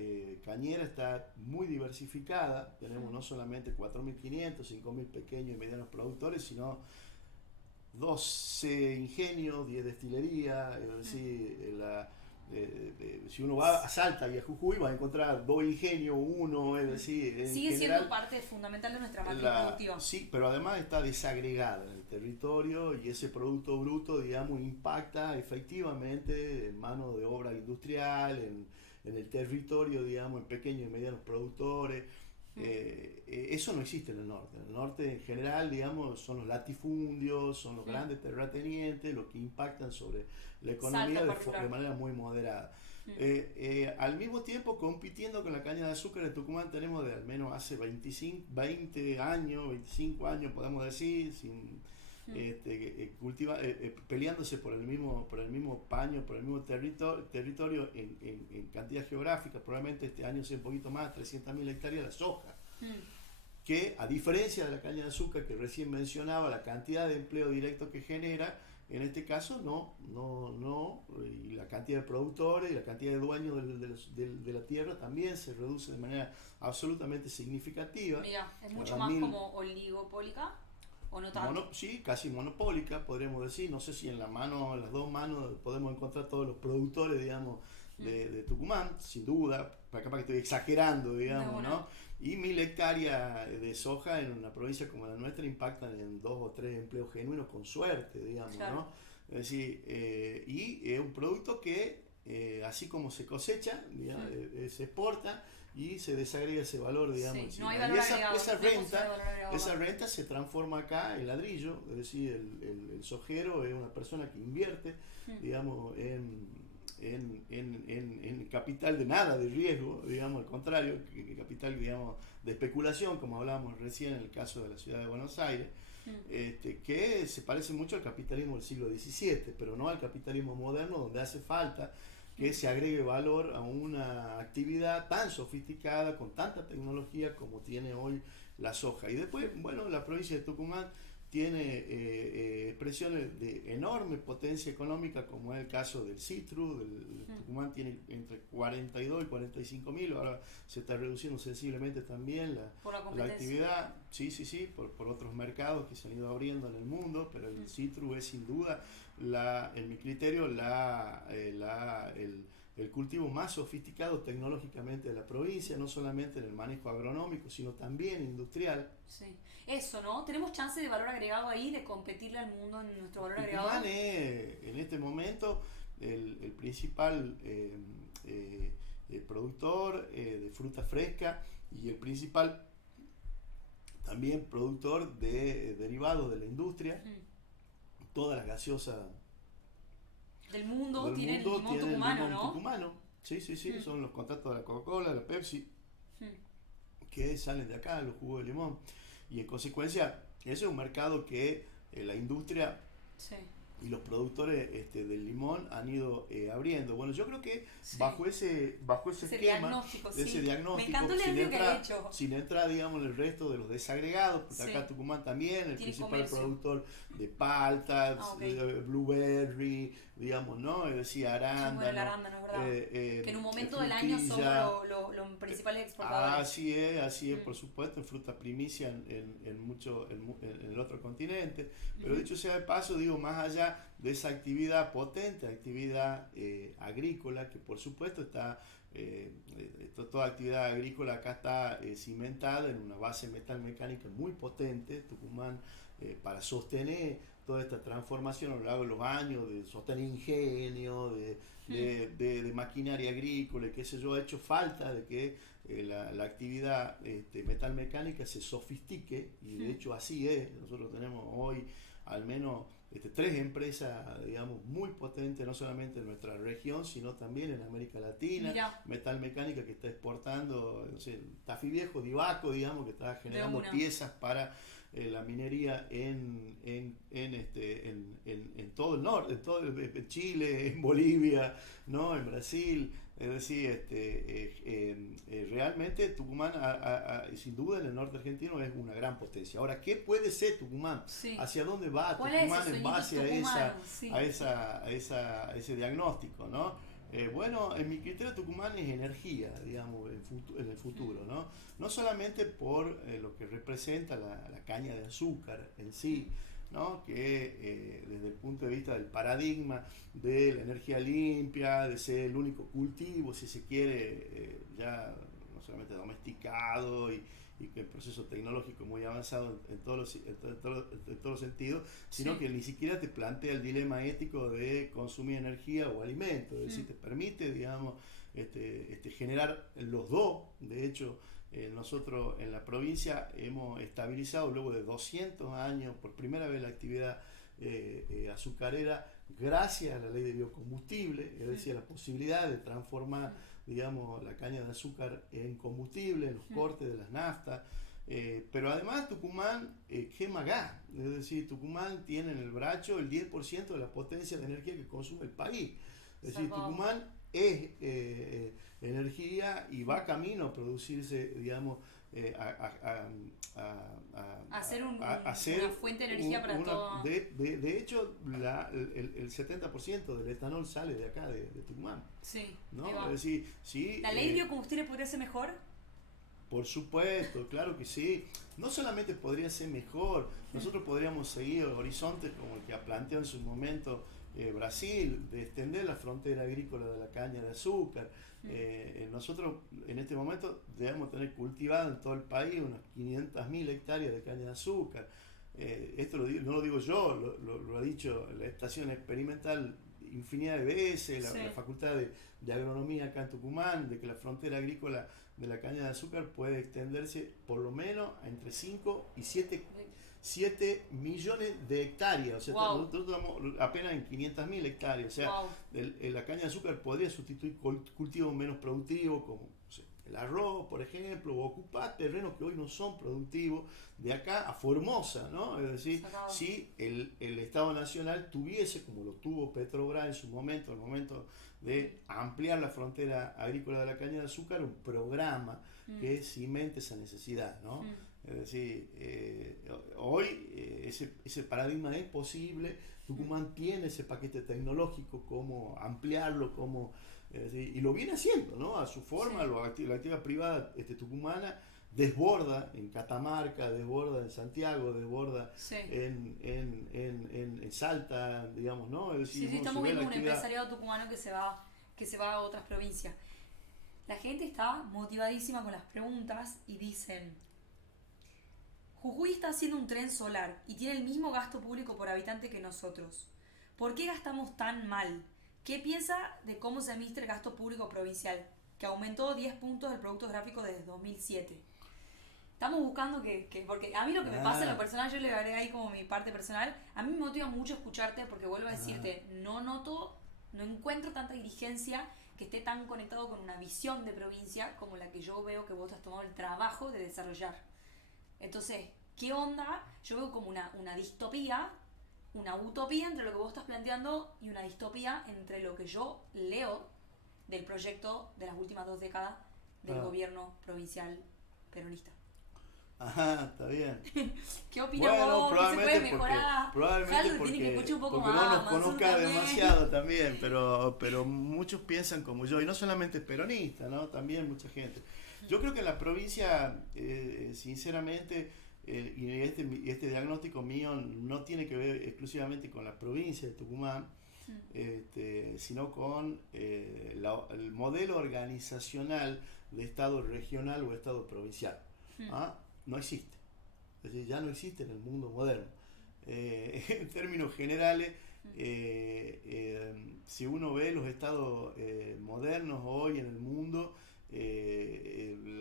cañera está muy diversificada. Tenemos no solamente 4.500, 5.000 pequeños y medianos productores, sino 12 ingenios, 10 destilerías, es decir, si uno va a Salta y a Jujuy va a encontrar 2 ingenios, uno, es decir, sigue siendo parte fundamental de nuestra matriz productiva. Sí, pero además está desagregada en el territorio, y ese producto bruto, digamos, impacta efectivamente en mano de obra industrial, en el territorio, digamos, en pequeños y medianos productores. Eso no existe en el norte. En el norte, en general, digamos, son los latifundios, son los grandes terratenientes los que impactan sobre la economía de manera muy moderada. Al mismo tiempo, compitiendo con la caña de azúcar de Tucumán, tenemos de al menos hace 25 años, podemos decir, peleándose por el mismo paño, por el mismo territorio en cantidad geográfica. Probablemente este año sea un poquito más, 300.000 hectáreas de soja, que, a diferencia de la caña de azúcar que recién mencionaba, la cantidad de empleo directo que genera, en este caso no, y la cantidad de productores y la cantidad de dueños de la tierra también se reduce de manera absolutamente significativa. Mira, es mucho más como oligopólica. ¿O no tanto? Sí, casi monopólica, podríamos decir. No sé si en las dos manos podemos encontrar todos los productores, digamos, de Tucumán, sin duda. Capaz que estoy exagerando, digamos, ¿no? Y 1.000 hectáreas de soja en una provincia como la nuestra impactan en 2 o 3 empleos genuinos con suerte, digamos, claro, ¿no? Es decir, y es un producto que, así como se cosecha, digamos, se exporta y se desagrega ese valor, digamos. Sí, no hay valor agregado. Esa renta se transforma acá en ladrillo, es decir, el sojero es una persona que invierte, digamos, en capital de nada de riesgo, digamos, al contrario, que capital, digamos, de especulación, como hablábamos recién en el caso de la ciudad de Buenos Aires, que se parece mucho al capitalismo del siglo XVII, pero no al capitalismo moderno, donde hace falta que se agregue valor a una actividad tan sofisticada, con tanta tecnología como tiene hoy la soja. Y después, bueno, la provincia de Tucumán tiene expresiones de enorme potencia económica, como es el caso del citru. Tucumán tiene entre 42 y 45.000, ahora se está reduciendo sensiblemente también la actividad, sí, por otros mercados que se han ido abriendo en el mundo, pero el citru es sin duda, en mi criterio, el el cultivo más sofisticado tecnológicamente de la provincia, no solamente en el manejo agronómico, sino también industrial. Sí, eso, ¿no? ¿Tenemos chance de valor agregado ahí, de competirle al mundo en nuestro valor agregado? Tucumán es en este momento el principal productor de fruta fresca y el principal también productor de derivados de la industria. Todas las gaseosas del mundo tienen el limón tucumano, ¿no? Tucumano. Sí, son los contratos de la Coca-Cola, la Pepsi, que salen de acá, los jugos de limón. Y en consecuencia, ese es un mercado que la industria y los productores del limón han ido abriendo. Bueno, yo creo que bajo ese esquema, ese diagnóstico, me encantó el que ha hecho. Sin entrar, digamos, el resto de los desagregados, porque acá Tucumán también, el principal productor de palta, blueberry, digamos, ¿no? Es decir, arándano. Que en un momento del año son los principales exportadores. Así es, por supuesto, en fruta primicia en el otro continente. Pero dicho sea de paso, digo, más allá de esa actividad potente, actividad agrícola, que por supuesto está, toda actividad agrícola acá está cimentada en una base metalmecánica muy potente. Tucumán, para sostener toda esta transformación a lo largo de los años, de sostener ingenio, de maquinaria agrícola, qué sé yo, ha hecho falta de que la actividad metalmecánica se sofistique, y de hecho así es. Nosotros tenemos hoy al menos 3 empresas, digamos, muy potentes, no solamente en nuestra región, sino también en América Latina. Mirá. Metalmecánica que está exportando, no sé, Tafí Viejo, Divaco, digamos, que está generando piezas para la minería en todo el norte, en Chile, en Bolivia, ¿no? En Brasil. Es decir, realmente Tucumán, sin duda, en el norte argentino es una gran potencia. Ahora, ¿qué puede ser Tucumán? ¿Hacia dónde va Tucumán en base a ese diagnóstico, ¿no? Bueno, en mi criterio Tucumán es energía, digamos, en el futuro, ¿no? No solamente por lo que representa la caña de azúcar en sí, ¿no? Que desde el punto de vista del paradigma de la energía limpia, de ser el único cultivo, si se quiere, ya no solamente domesticado y que el proceso tecnológico muy avanzado en todos los sentidos, sino que ni siquiera te plantea el dilema ético de consumir energía o alimentos. Es decir, te permite, digamos, generar los dos. De hecho, nosotros en la provincia hemos estabilizado luego de 200 años por primera vez la actividad azucarera, gracias a la ley de biocombustible, es decir, la posibilidad de transformar, digamos, la caña de azúcar en combustible, en los cortes de las naftas. Pero además Tucumán quema gas, es decir, Tucumán tiene en el bracho el 10% de la potencia de energía que consume el país. Es decir, Tucumán es energía y va camino a producirse, digamos, hacer una fuente de energía para todo. De hecho, el 70% del etanol sale de acá, de Tucumán. Sí, ¿no? Es decir, sí, ¿la ley de biocombustible podría ser mejor? Por supuesto, claro que sí. No solamente podría ser mejor, nosotros podríamos seguir horizontes como el que ha planteado en su momento Brasil, de extender la frontera agrícola de la caña de azúcar. Nosotros en este momento debemos tener cultivado en todo el país unas 500.000 hectáreas de caña de azúcar. Esto no lo digo yo, lo ha dicho la estación experimental infinidad de veces, la Facultad de Agronomía acá en Tucumán, de que la frontera agrícola de la caña de azúcar puede extenderse por lo menos a entre 5 y 7 millones de hectáreas. O sea, nosotros estamos apenas en 500.000 hectáreas. O sea, la caña de azúcar podría sustituir cultivos menos productivos como, no sé, el arroz, por ejemplo, o ocupar terrenos que hoy no son productivos de acá a Formosa, ¿no? Es decir, si el Estado Nacional tuviese, como lo tuvo Petrobras en su momento, el momento de ampliar la frontera agrícola de la caña de azúcar, un programa que cimente esa necesidad, ¿no? Es decir, hoy ese paradigma es posible. Tucumán tiene ese paquete tecnológico, cómo ampliarlo, y lo viene haciendo, ¿no? A su forma. La actividad privada tucumana desborda en Catamarca, desborda en Santiago, desborda en Salta, digamos, ¿no? Es decir, estamos viendo un empresariado tucumano que se va que se va a otras provincias. La gente está motivadísima con las preguntas y dicen: Jujuy está haciendo un tren solar y tiene el mismo gasto público por habitante que nosotros. ¿Por qué gastamos tan mal? ¿Qué piensa de cómo se administra el gasto público provincial, que aumentó 10 puntos del Producto Gráfico desde 2007? Estamos buscando porque a mí lo que me pasa en lo personal, yo le agregué ahí como mi parte personal, a mí me motiva mucho escucharte porque vuelvo a decirte, no encuentro tanta dirigencia que esté tan conectado con una visión de provincia como la que yo veo que vos has tomado el trabajo de desarrollar. Entonces, ¿qué onda? Yo veo como una distopía, una utopía entre lo que vos estás planteando y una distopía entre lo que yo leo del proyecto de las últimas 2 décadas del gobierno provincial peronista. Ajá, está bien. ¿Qué opinas vos? ¿Qué se puede mejorar? Probablemente porque, tiene que escuchar un poco porque más, no nos conozca también. demasiado también, pero muchos piensan como yo, y no solamente peronistas, ¿no? También mucha gente. Yo creo que en la provincia, sinceramente, y este diagnóstico mío no tiene que ver exclusivamente con la provincia de Tucumán, sino con el modelo organizacional de Estado regional o Estado provincial. No existe. Es decir, ya no existe en el mundo moderno. En términos generales, si uno ve los estados modernos hoy en el mundo, el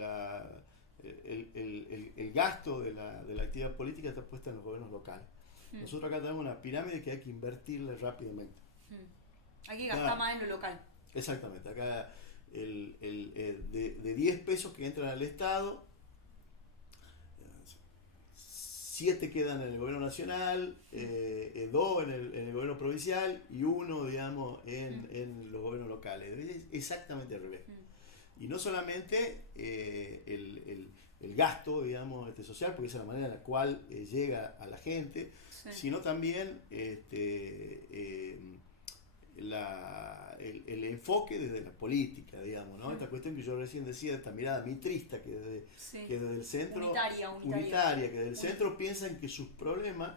gasto de la actividad política está puesta en los gobiernos locales. Nosotros acá tenemos una pirámide que hay que invertirla rápidamente. Hay que gastar más en lo local. Exactamente. Acá de 10 pesos que entran al Estado, 7 quedan en el gobierno nacional, 2 en el gobierno provincial y 1, digamos, en los gobiernos locales. Es exactamente al revés. Y no solamente el gasto, digamos, social, porque esa es la manera en la cual llega a la gente, sino también el enfoque desde la política, digamos, ¿no? Esta cuestión que yo recién decía, esta mirada mitrista que desde el centro, unitaria, que desde el centro piensan que sus problemas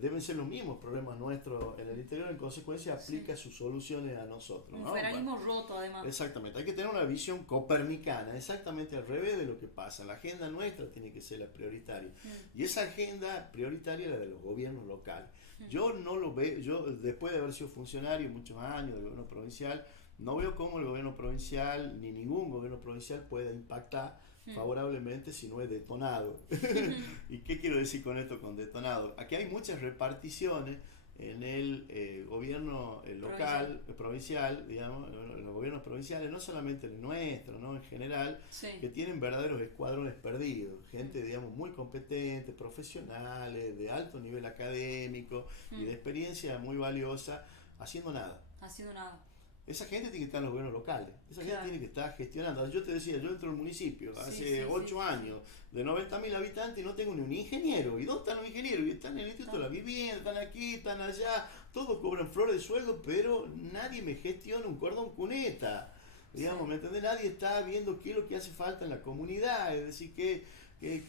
deben ser los mismos problemas nuestros en el interior, en consecuencia aplica sus soluciones a nosotros, un ¿no? federalismo roto, además. Exactamente, hay que tener una visión copernicana, exactamente al revés de lo que pasa. La agenda nuestra tiene que ser la prioritaria, y esa agenda prioritaria es la de los gobiernos locales. Yo no lo veo, yo después de haber sido funcionario muchos años del gobierno provincial, no veo cómo el gobierno provincial, ni ningún gobierno provincial pueda impactar favorablemente si no es detonado. ¿Y qué quiero decir con esto, con detonado? Aquí hay muchas reparticiones en el gobierno local, provincial, digamos, en los gobiernos provinciales, no solamente el nuestro, ¿no? En general, que tienen verdaderos escuadrones perdidos, gente, digamos, muy competente, profesionales, de alto nivel académico y de experiencia muy valiosa, haciendo nada. Esa gente tiene que estar en los gobiernos locales, esa gente tiene que estar gestionando. Yo te decía, yo entro al municipio hace 8 años, de 90.000 habitantes, y no tengo ni un ingeniero. ¿Y dónde están los ingenieros? Y están en el Instituto de la Vivienda, están aquí, están allá, todos cobran flores de sueldo, pero nadie me gestiona un cordón cuneta. Digamos, ¿me entendés? Nadie está viendo qué es lo que hace falta en la comunidad, es decir, qué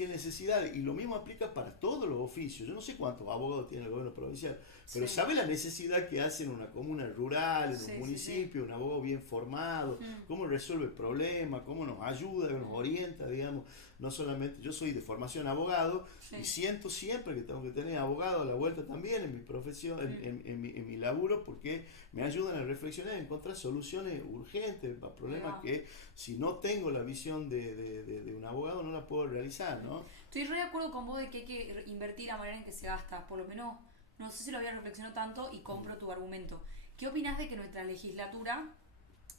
necesidades. Y lo mismo aplica para todos los oficios. Yo no sé cuántos abogados tiene el gobierno provincial, pero sabe la necesidad que hace en una comuna rural, en un municipio, un abogado bien formado, cómo resuelve problemas, cómo nos ayuda, nos orienta, digamos. No solamente, yo soy de formación abogado y siento siempre que tengo que tener abogado a la vuelta también en mi profesión, en mi laburo, porque me ayudan a reflexionar y encontrar soluciones urgentes para problemas que si no tengo la visión de un abogado no la puedo realizar, ¿no? Estoy re de acuerdo con vos de que hay que invertir la manera en que se gasta, por lo menos, no sé si lo había reflexionado tanto y compro tu argumento. ¿Qué opinás de que nuestra legislatura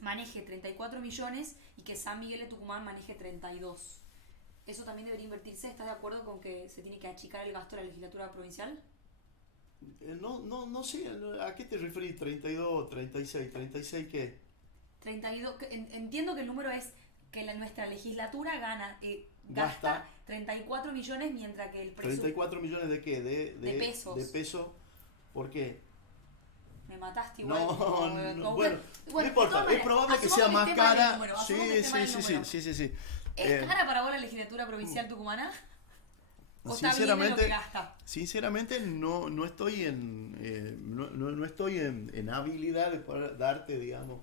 maneje 34 millones y que San Miguel de Tucumán maneje 32? ¿Eso también debería invertirse? ¿Estás de acuerdo con que se tiene que achicar el gasto de la legislatura provincial? No sé, ¿a qué te referís? 32, 36, 36 ¿qué? 32, entiendo que el número es que nuestra legislatura gasta 34 millones, mientras que el presupuesto... ¿34 millones de qué? De pesos. ¿De peso? ¿Por qué? Me mataste igual. Bueno, no importa, es probable que sea más cara. Sí. ¿Es cara para vos la legislatura provincial tucumana? ¿O está bien lo que gasta? Sinceramente no estoy en habilidad de poder darte, digamos,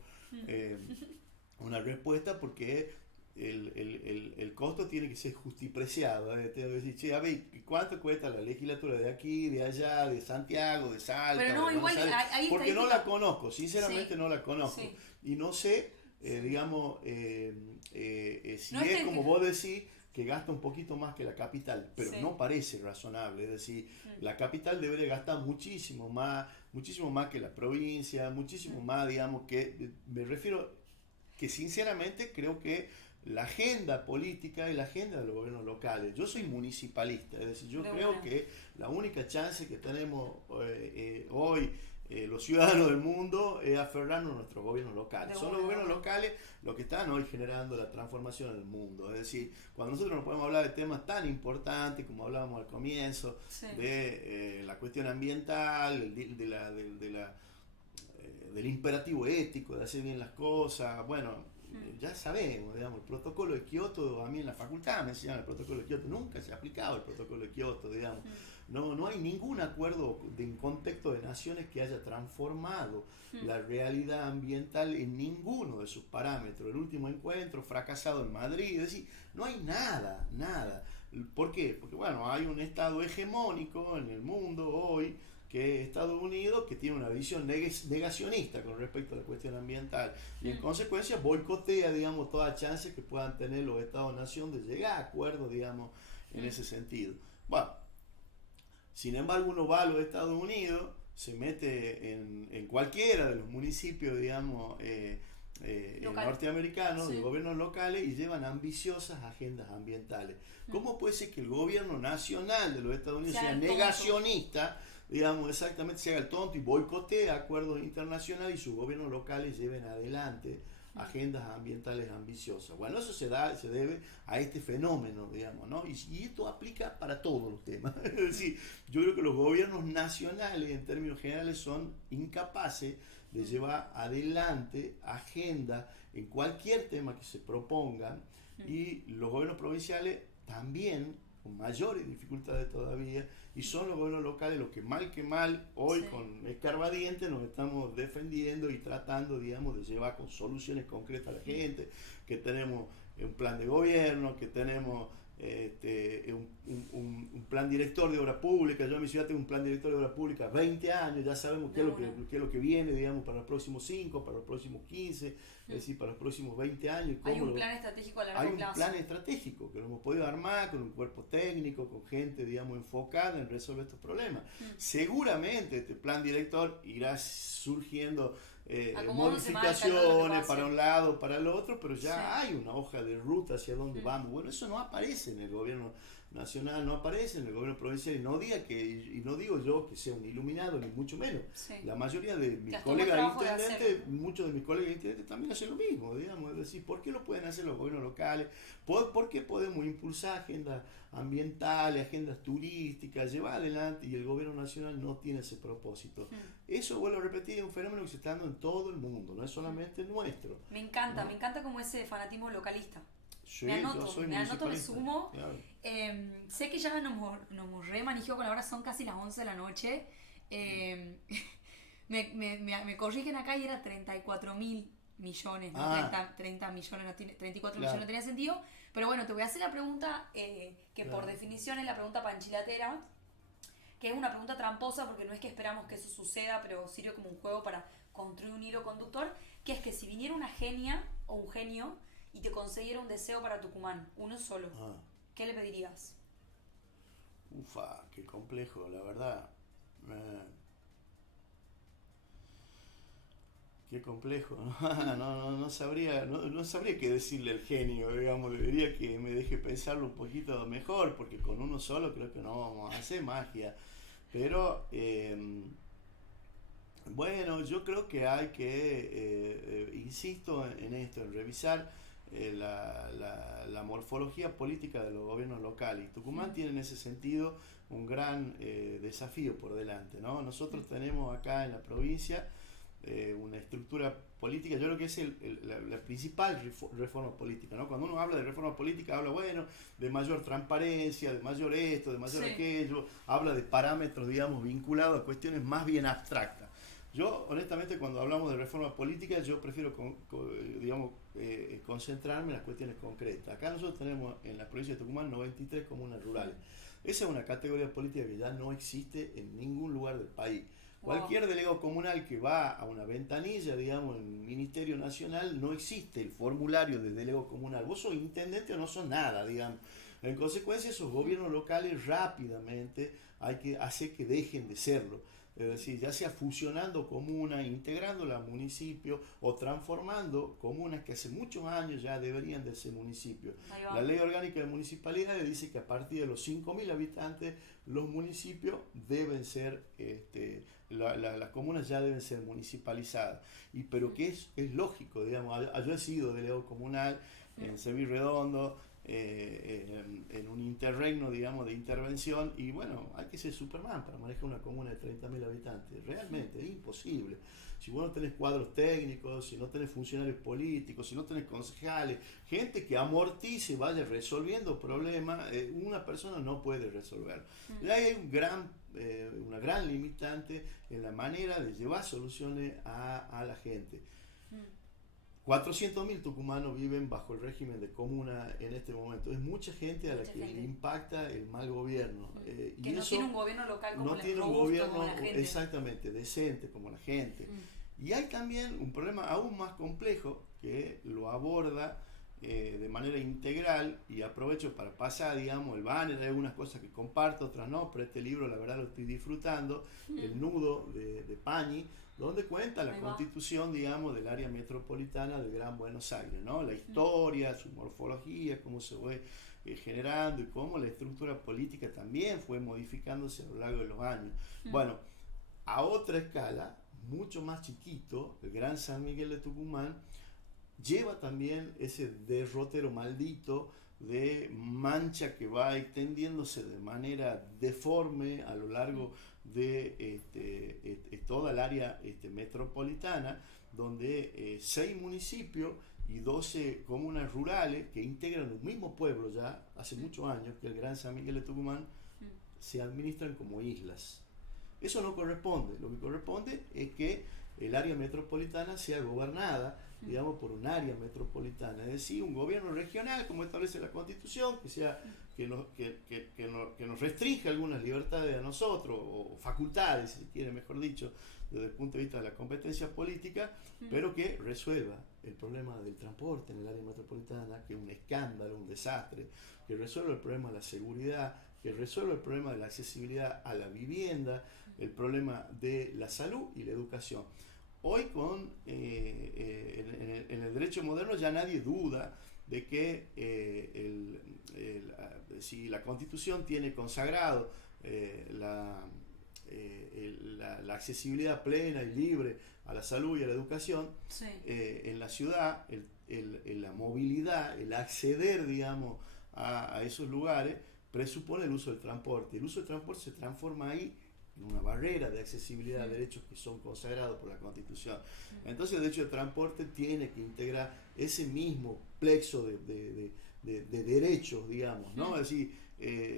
una respuesta porque el costo tiene que ser justipreciado. Te voy a decir, che, a ver, ¿cuánto cuesta la legislatura de aquí, de allá, de Santiago, de Salta? Pero no, de igual, ahí porque no la conozco, sinceramente no la conozco. Sí. Y no sé, digamos, si no es como vos decís, que gasta un poquito más que la capital, pero no parece razonable. Es decir, la capital debería gastar muchísimo más que la provincia, muchísimo más, digamos, que me refiero que sinceramente creo que la agenda política y la agenda de los gobiernos locales. Yo soy municipalista, es decir, yo creo que la única chance que tenemos hoy los ciudadanos del mundo es aferrarnos a nuestros gobiernos locales. Son los gobiernos locales los que están hoy generando la transformación en el mundo. Es decir, cuando nosotros no podemos hablar de temas tan importantes como hablábamos al comienzo, de la cuestión ambiental, del imperativo ético, de hacer bien las cosas, bueno, ya sabemos, digamos, el protocolo de Kioto, a mí en la facultad me enseñaron el protocolo de Kioto, nunca se ha aplicado el protocolo de Kioto, digamos. No hay ningún acuerdo en contexto de naciones que haya transformado la realidad ambiental en ninguno de sus parámetros. El último encuentro fracasado en Madrid, es decir, no hay nada. ¿Por qué? Porque bueno, hay un estado hegemónico en el mundo hoy, que es Estados Unidos, que tiene una visión negacionista con respecto a la cuestión ambiental y en consecuencia boicotea, digamos, toda chance que puedan tener los Estados-nación de llegar a acuerdos, digamos, en ese sentido. Bueno, sin embargo, uno va a los Estados Unidos, se mete en cualquiera de los municipios, digamos, norteamericanos, de gobiernos locales, y llevan ambiciosas agendas ambientales. ¿Cómo puede ser que el gobierno nacional de los Estados Unidos sea negacionista, digamos, exactamente, se haga el tonto y boicotee acuerdos internacionales y sus gobiernos locales lleven adelante agendas ambientales ambiciosas? Bueno, eso se debe a este fenómeno, digamos, ¿no? Y esto aplica para todos los temas. Es decir, yo creo que los gobiernos nacionales, en términos generales, son incapaces de llevar adelante agendas en cualquier tema que se propongan, y los gobiernos provinciales también, con mayores dificultades todavía, y son los gobiernos locales los que mal hoy con escarbadientes nos estamos defendiendo y tratando, digamos, de llevar con soluciones concretas a la gente, que tenemos un plan de gobierno, que tenemos un plan director de obra pública. Yo en mi ciudad tengo un plan director de obra pública 20 años, ya sabemos qué es lo que viene, digamos, para los próximos 5, para los próximos 15, es decir, para los próximos 20 años. Hay un plan estratégico a largo plazo. Hay un plan estratégico que lo hemos podido armar con un cuerpo técnico, con gente, digamos, enfocada en resolver estos problemas. Seguramente este plan director irá surgiendo modificaciones para un lado, para el otro, pero ya hay una hoja de ruta hacia dónde vamos. Bueno, eso no aparece en el gobierno nacional, no aparece en el gobierno provincial, y no digo yo que sea un iluminado, ni mucho menos. La mayoría de mis colegas intendentes, muchos de mis colegas intendentes también hacen lo mismo, digamos. Es decir, ¿por qué lo pueden hacer los gobiernos locales? ¿Por qué podemos impulsar agendas ambientales, agendas turísticas, llevar adelante, y el gobierno nacional no tiene ese propósito? Eso, vuelvo a repetir, es un fenómeno que se está dando en todo el mundo, no es solamente nuestro. Me encanta como ese fanatismo localista. Sí, me anoto, me sumo. Claro. Sé que ya nos remanejó con la hora, son casi las 11 de la noche. Me corrigen acá y era 34.000 millones, no 30 millones, no tiene, 34 millones no tenía sentido. Pero bueno, te voy a hacer la pregunta que por definición es la pregunta panchilatera, que es una pregunta tramposa porque no es que esperamos que eso suceda, pero sirve como un juego para construir un hilo conductor, que es que si viniera una genia o un genio y te concediera un deseo para Tucumán, uno solo, ¿qué le pedirías? Ufa, qué complejo, la verdad. Qué complejo. No sabría qué decirle al genio, digamos. Debería que me deje pensarlo un poquito mejor, porque con uno solo creo que no vamos a hacer magia. Pero bueno, yo creo que hay que, insisto en esto, en revisar la morfología política de los gobiernos locales. Y Tucumán tiene en ese sentido un gran desafío por delante, ¿no? Nosotros tenemos acá en la provincia una estructura política, yo creo que es la principal reforma política, ¿no? Cuando uno habla de reforma política, habla, bueno, de mayor transparencia, de mayor esto, de mayor aquello, habla de parámetros, digamos, vinculados a cuestiones más bien abstractas. Yo, honestamente, cuando hablamos de reforma política, yo prefiero, concentrarme en las cuestiones concretas. Acá nosotros tenemos en la provincia de Tucumán 93 comunas rurales. Esa es una categoría política que ya no existe en ningún lugar del país. Cualquier delegado comunal que va a una ventanilla, digamos, en el Ministerio Nacional, no existe el formulario de delegado comunal. Vos sos intendente o no sos nada, digamos. En consecuencia, esos gobiernos locales rápidamente hay que hacer que dejen de serlo. Es decir, ya sea fusionando comunas, integrándolas a municipios o transformando comunas que hace muchos años ya deberían de ser municipios. La ley orgánica de municipalidades dice que a partir de los 5.000 habitantes los municipios deben ser, las comunas ya deben ser municipalizadas. Pero que es lógico, digamos, yo he sido delegado comunal en Sevirredondo, en un interregno, digamos, de intervención, y bueno, hay que ser Superman para manejar una comuna de 30.000 habitantes, realmente es imposible. Si vos no tenés cuadros técnicos, si no tenés funcionarios políticos, si no tenés concejales, gente que amortice y vaya resolviendo problemas, una persona no puede resolver. Y ahí hay una gran limitante en la manera de llevar soluciones a la gente. 400.000 tucumanos viven bajo el régimen de comuna en este momento. Es mucha gente a la que le impacta el mal gobierno. Que y no eso tiene un gobierno local como no tiene un robusto, gobierno como la gente. exactamente decente como la gente. Y hay también un problema aún más complejo que lo aborda de manera integral, y aprovecho para pasar, digamos, el banner. Hay algunas cosas que comparto, otras no, pero este libro la verdad lo estoy disfrutando, El Nudo de Pañi, donde cuenta la constitución, digamos, del área metropolitana del Gran Buenos Aires, ¿no? La historia, su morfología, cómo se fue generando y cómo la estructura política también fue modificándose a lo largo de los años. Bueno, a otra escala, mucho más chiquito, el Gran San Miguel de Tucumán lleva también ese derrotero maldito de mancha que va extendiéndose de manera deforme a lo largo de toda el área metropolitana, donde 6 municipios y 12 comunas rurales que integran un mismo pueblo ya hace muchos años, que el Gran San Miguel de Tucumán, se administran como islas. Eso no corresponde. Lo que corresponde es que el área metropolitana sea gobernada, digamos, por un área metropolitana, es decir, un gobierno regional, como establece la Constitución, que nos restringe algunas libertades a nosotros, o facultades, si se quiere, mejor dicho, desde el punto de vista de la competencia política, pero que resuelva el problema del transporte en el área metropolitana, que es un escándalo, un desastre, que resuelva el problema de la seguridad, que resuelva el problema de la accesibilidad a la vivienda, el problema de la salud y la educación. Hoy en el derecho moderno ya nadie duda de que si la Constitución tiene consagrado la accesibilidad plena y libre a la salud y a la educación, en la ciudad la movilidad, el acceder, digamos, a esos lugares presupone el uso del transporte. El uso del transporte se transforma ahí en una barrera de accesibilidad a derechos que son consagrados por la Constitución. Entonces el derecho de transporte tiene que integrar ese mismo plexo de derechos, digamos, ¿no? Es decir,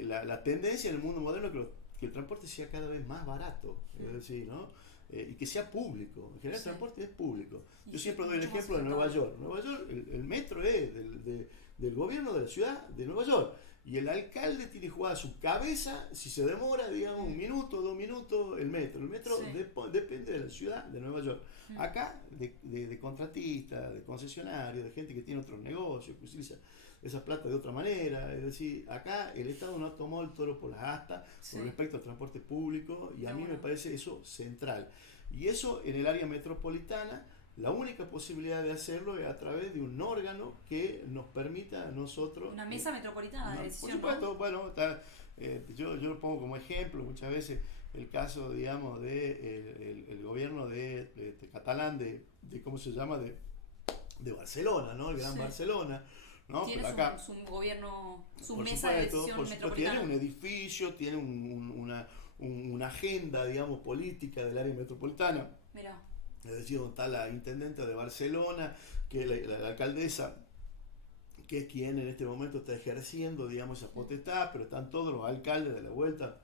la tendencia en el mundo moderno es que el transporte sea cada vez más barato, es decir, ¿no? Y que sea público. En general el transporte es público. Yo siempre doy el ejemplo de Nueva York. Nueva York, el metro es del gobierno de la ciudad de Nueva York. Y el alcalde tiene jugada su cabeza, si se demora, digamos, 1 minuto, 2 minutos, el metro. El metro depende de la ciudad de Nueva York. Acá, de contratistas, de concesionarios, de gente que tiene otros negocios, que utiliza esa plata de otra manera. Es decir, acá el Estado no tomó el toro por las astas con respecto al transporte público, y a mí me parece eso central. Y eso en el área metropolitana, la única posibilidad de hacerlo es a través de un órgano que nos permita a nosotros... Una mesa metropolitana de decisión. Por supuesto, ¿no? Bueno, yo lo pongo como ejemplo muchas veces el caso, digamos, de el gobierno de catalán de ¿cómo se llama? De Barcelona, ¿no? El Gran Barcelona, ¿no? Tiene pero acá, su gobierno, su por mesa de decisión metropolitana. Tiene un edificio, tiene una agenda, digamos, política del área metropolitana. Mirá. Es decir, donde está la intendente de Barcelona, que la alcaldesa, que es quien en este momento está ejerciendo, digamos, esa potestad, pero están todos los alcaldes de la vuelta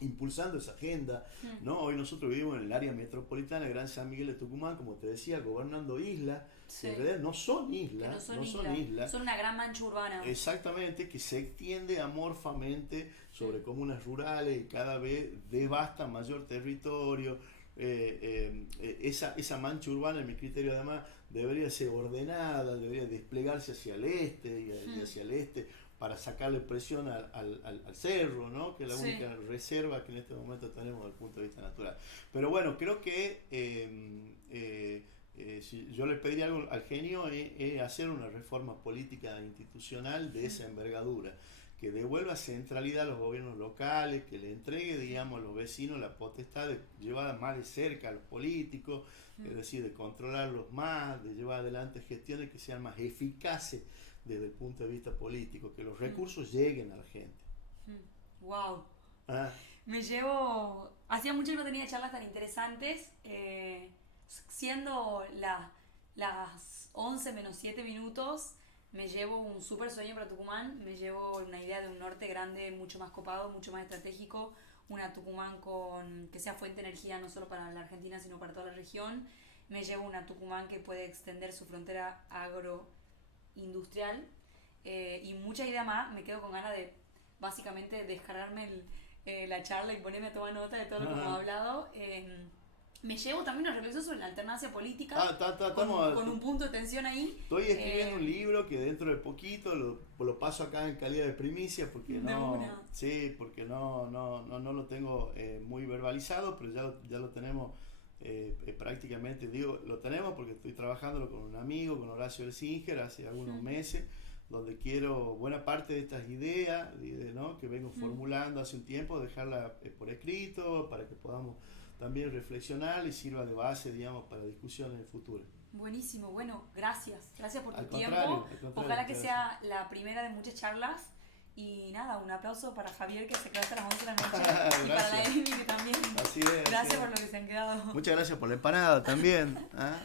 impulsando esa agenda, ¿no? Hoy nosotros vivimos en el área metropolitana de Gran San Miguel de Tucumán, como te decía, gobernando islas, que en realidad no son islas, son una gran mancha urbana. Exactamente, que se extiende amorfamente sobre comunas rurales y cada vez devasta mayor territorio. Esa mancha urbana, en mi criterio, además, debería ser ordenada, debería desplegarse hacia el este y hacia el este, para sacarle presión al cerro, ¿no? Que es la única reserva que en este momento tenemos desde el punto de vista natural. Pero bueno, creo que si yo le pediría algo al genio es hacer una reforma política institucional de esa envergadura, que devuelva centralidad a los gobiernos locales, que le entregue, digamos, a los vecinos la potestad de llevar más de cerca a los políticos, es decir, de controlarlos más, de llevar adelante gestiones que sean más eficaces desde el punto de vista político, que los recursos lleguen a la gente. ¡Wow! Me llevo... Hacía mucho que no tenía charlas tan interesantes. Siendo las 11 menos 7 minutos, me llevo un súper sueño para Tucumán. Me llevo una idea de un norte grande, mucho más copado, mucho más estratégico. Una Tucumán que sea fuente de energía no solo para la Argentina, sino para toda la región. Me llevo una Tucumán que puede extender su frontera agroindustrial. Y mucha idea más. Me quedo con ganas de básicamente descargarme la charla y ponerme a tomar nota de todo lo que hemos hablado. Me llevo también una reflexión sobre la alternancia política, con un punto de tensión ahí. Estoy escribiendo un libro que dentro de poquito lo paso acá en calidad de primicia, porque no lo tengo muy verbalizado, pero ya lo tenemos prácticamente, digo, lo tenemos porque estoy trabajándolo con un amigo, con Horacio Elsinger, hace algunos meses, donde quiero buena parte de estas ideas, ¿no? que vengo formulando hace un tiempo, dejarla por escrito, para que podamos también reflexionar y sirva de base, digamos, para discusión en el futuro. Buenísimo, bueno, gracias por tu tiempo. Ojalá que sea la primera de muchas charlas. Y nada, un aplauso para Javier, que se quedó hasta las 11 de la noche. Y para la Emi, que también. Así es, gracias por lo que se han quedado. Muchas gracias por la empanada también.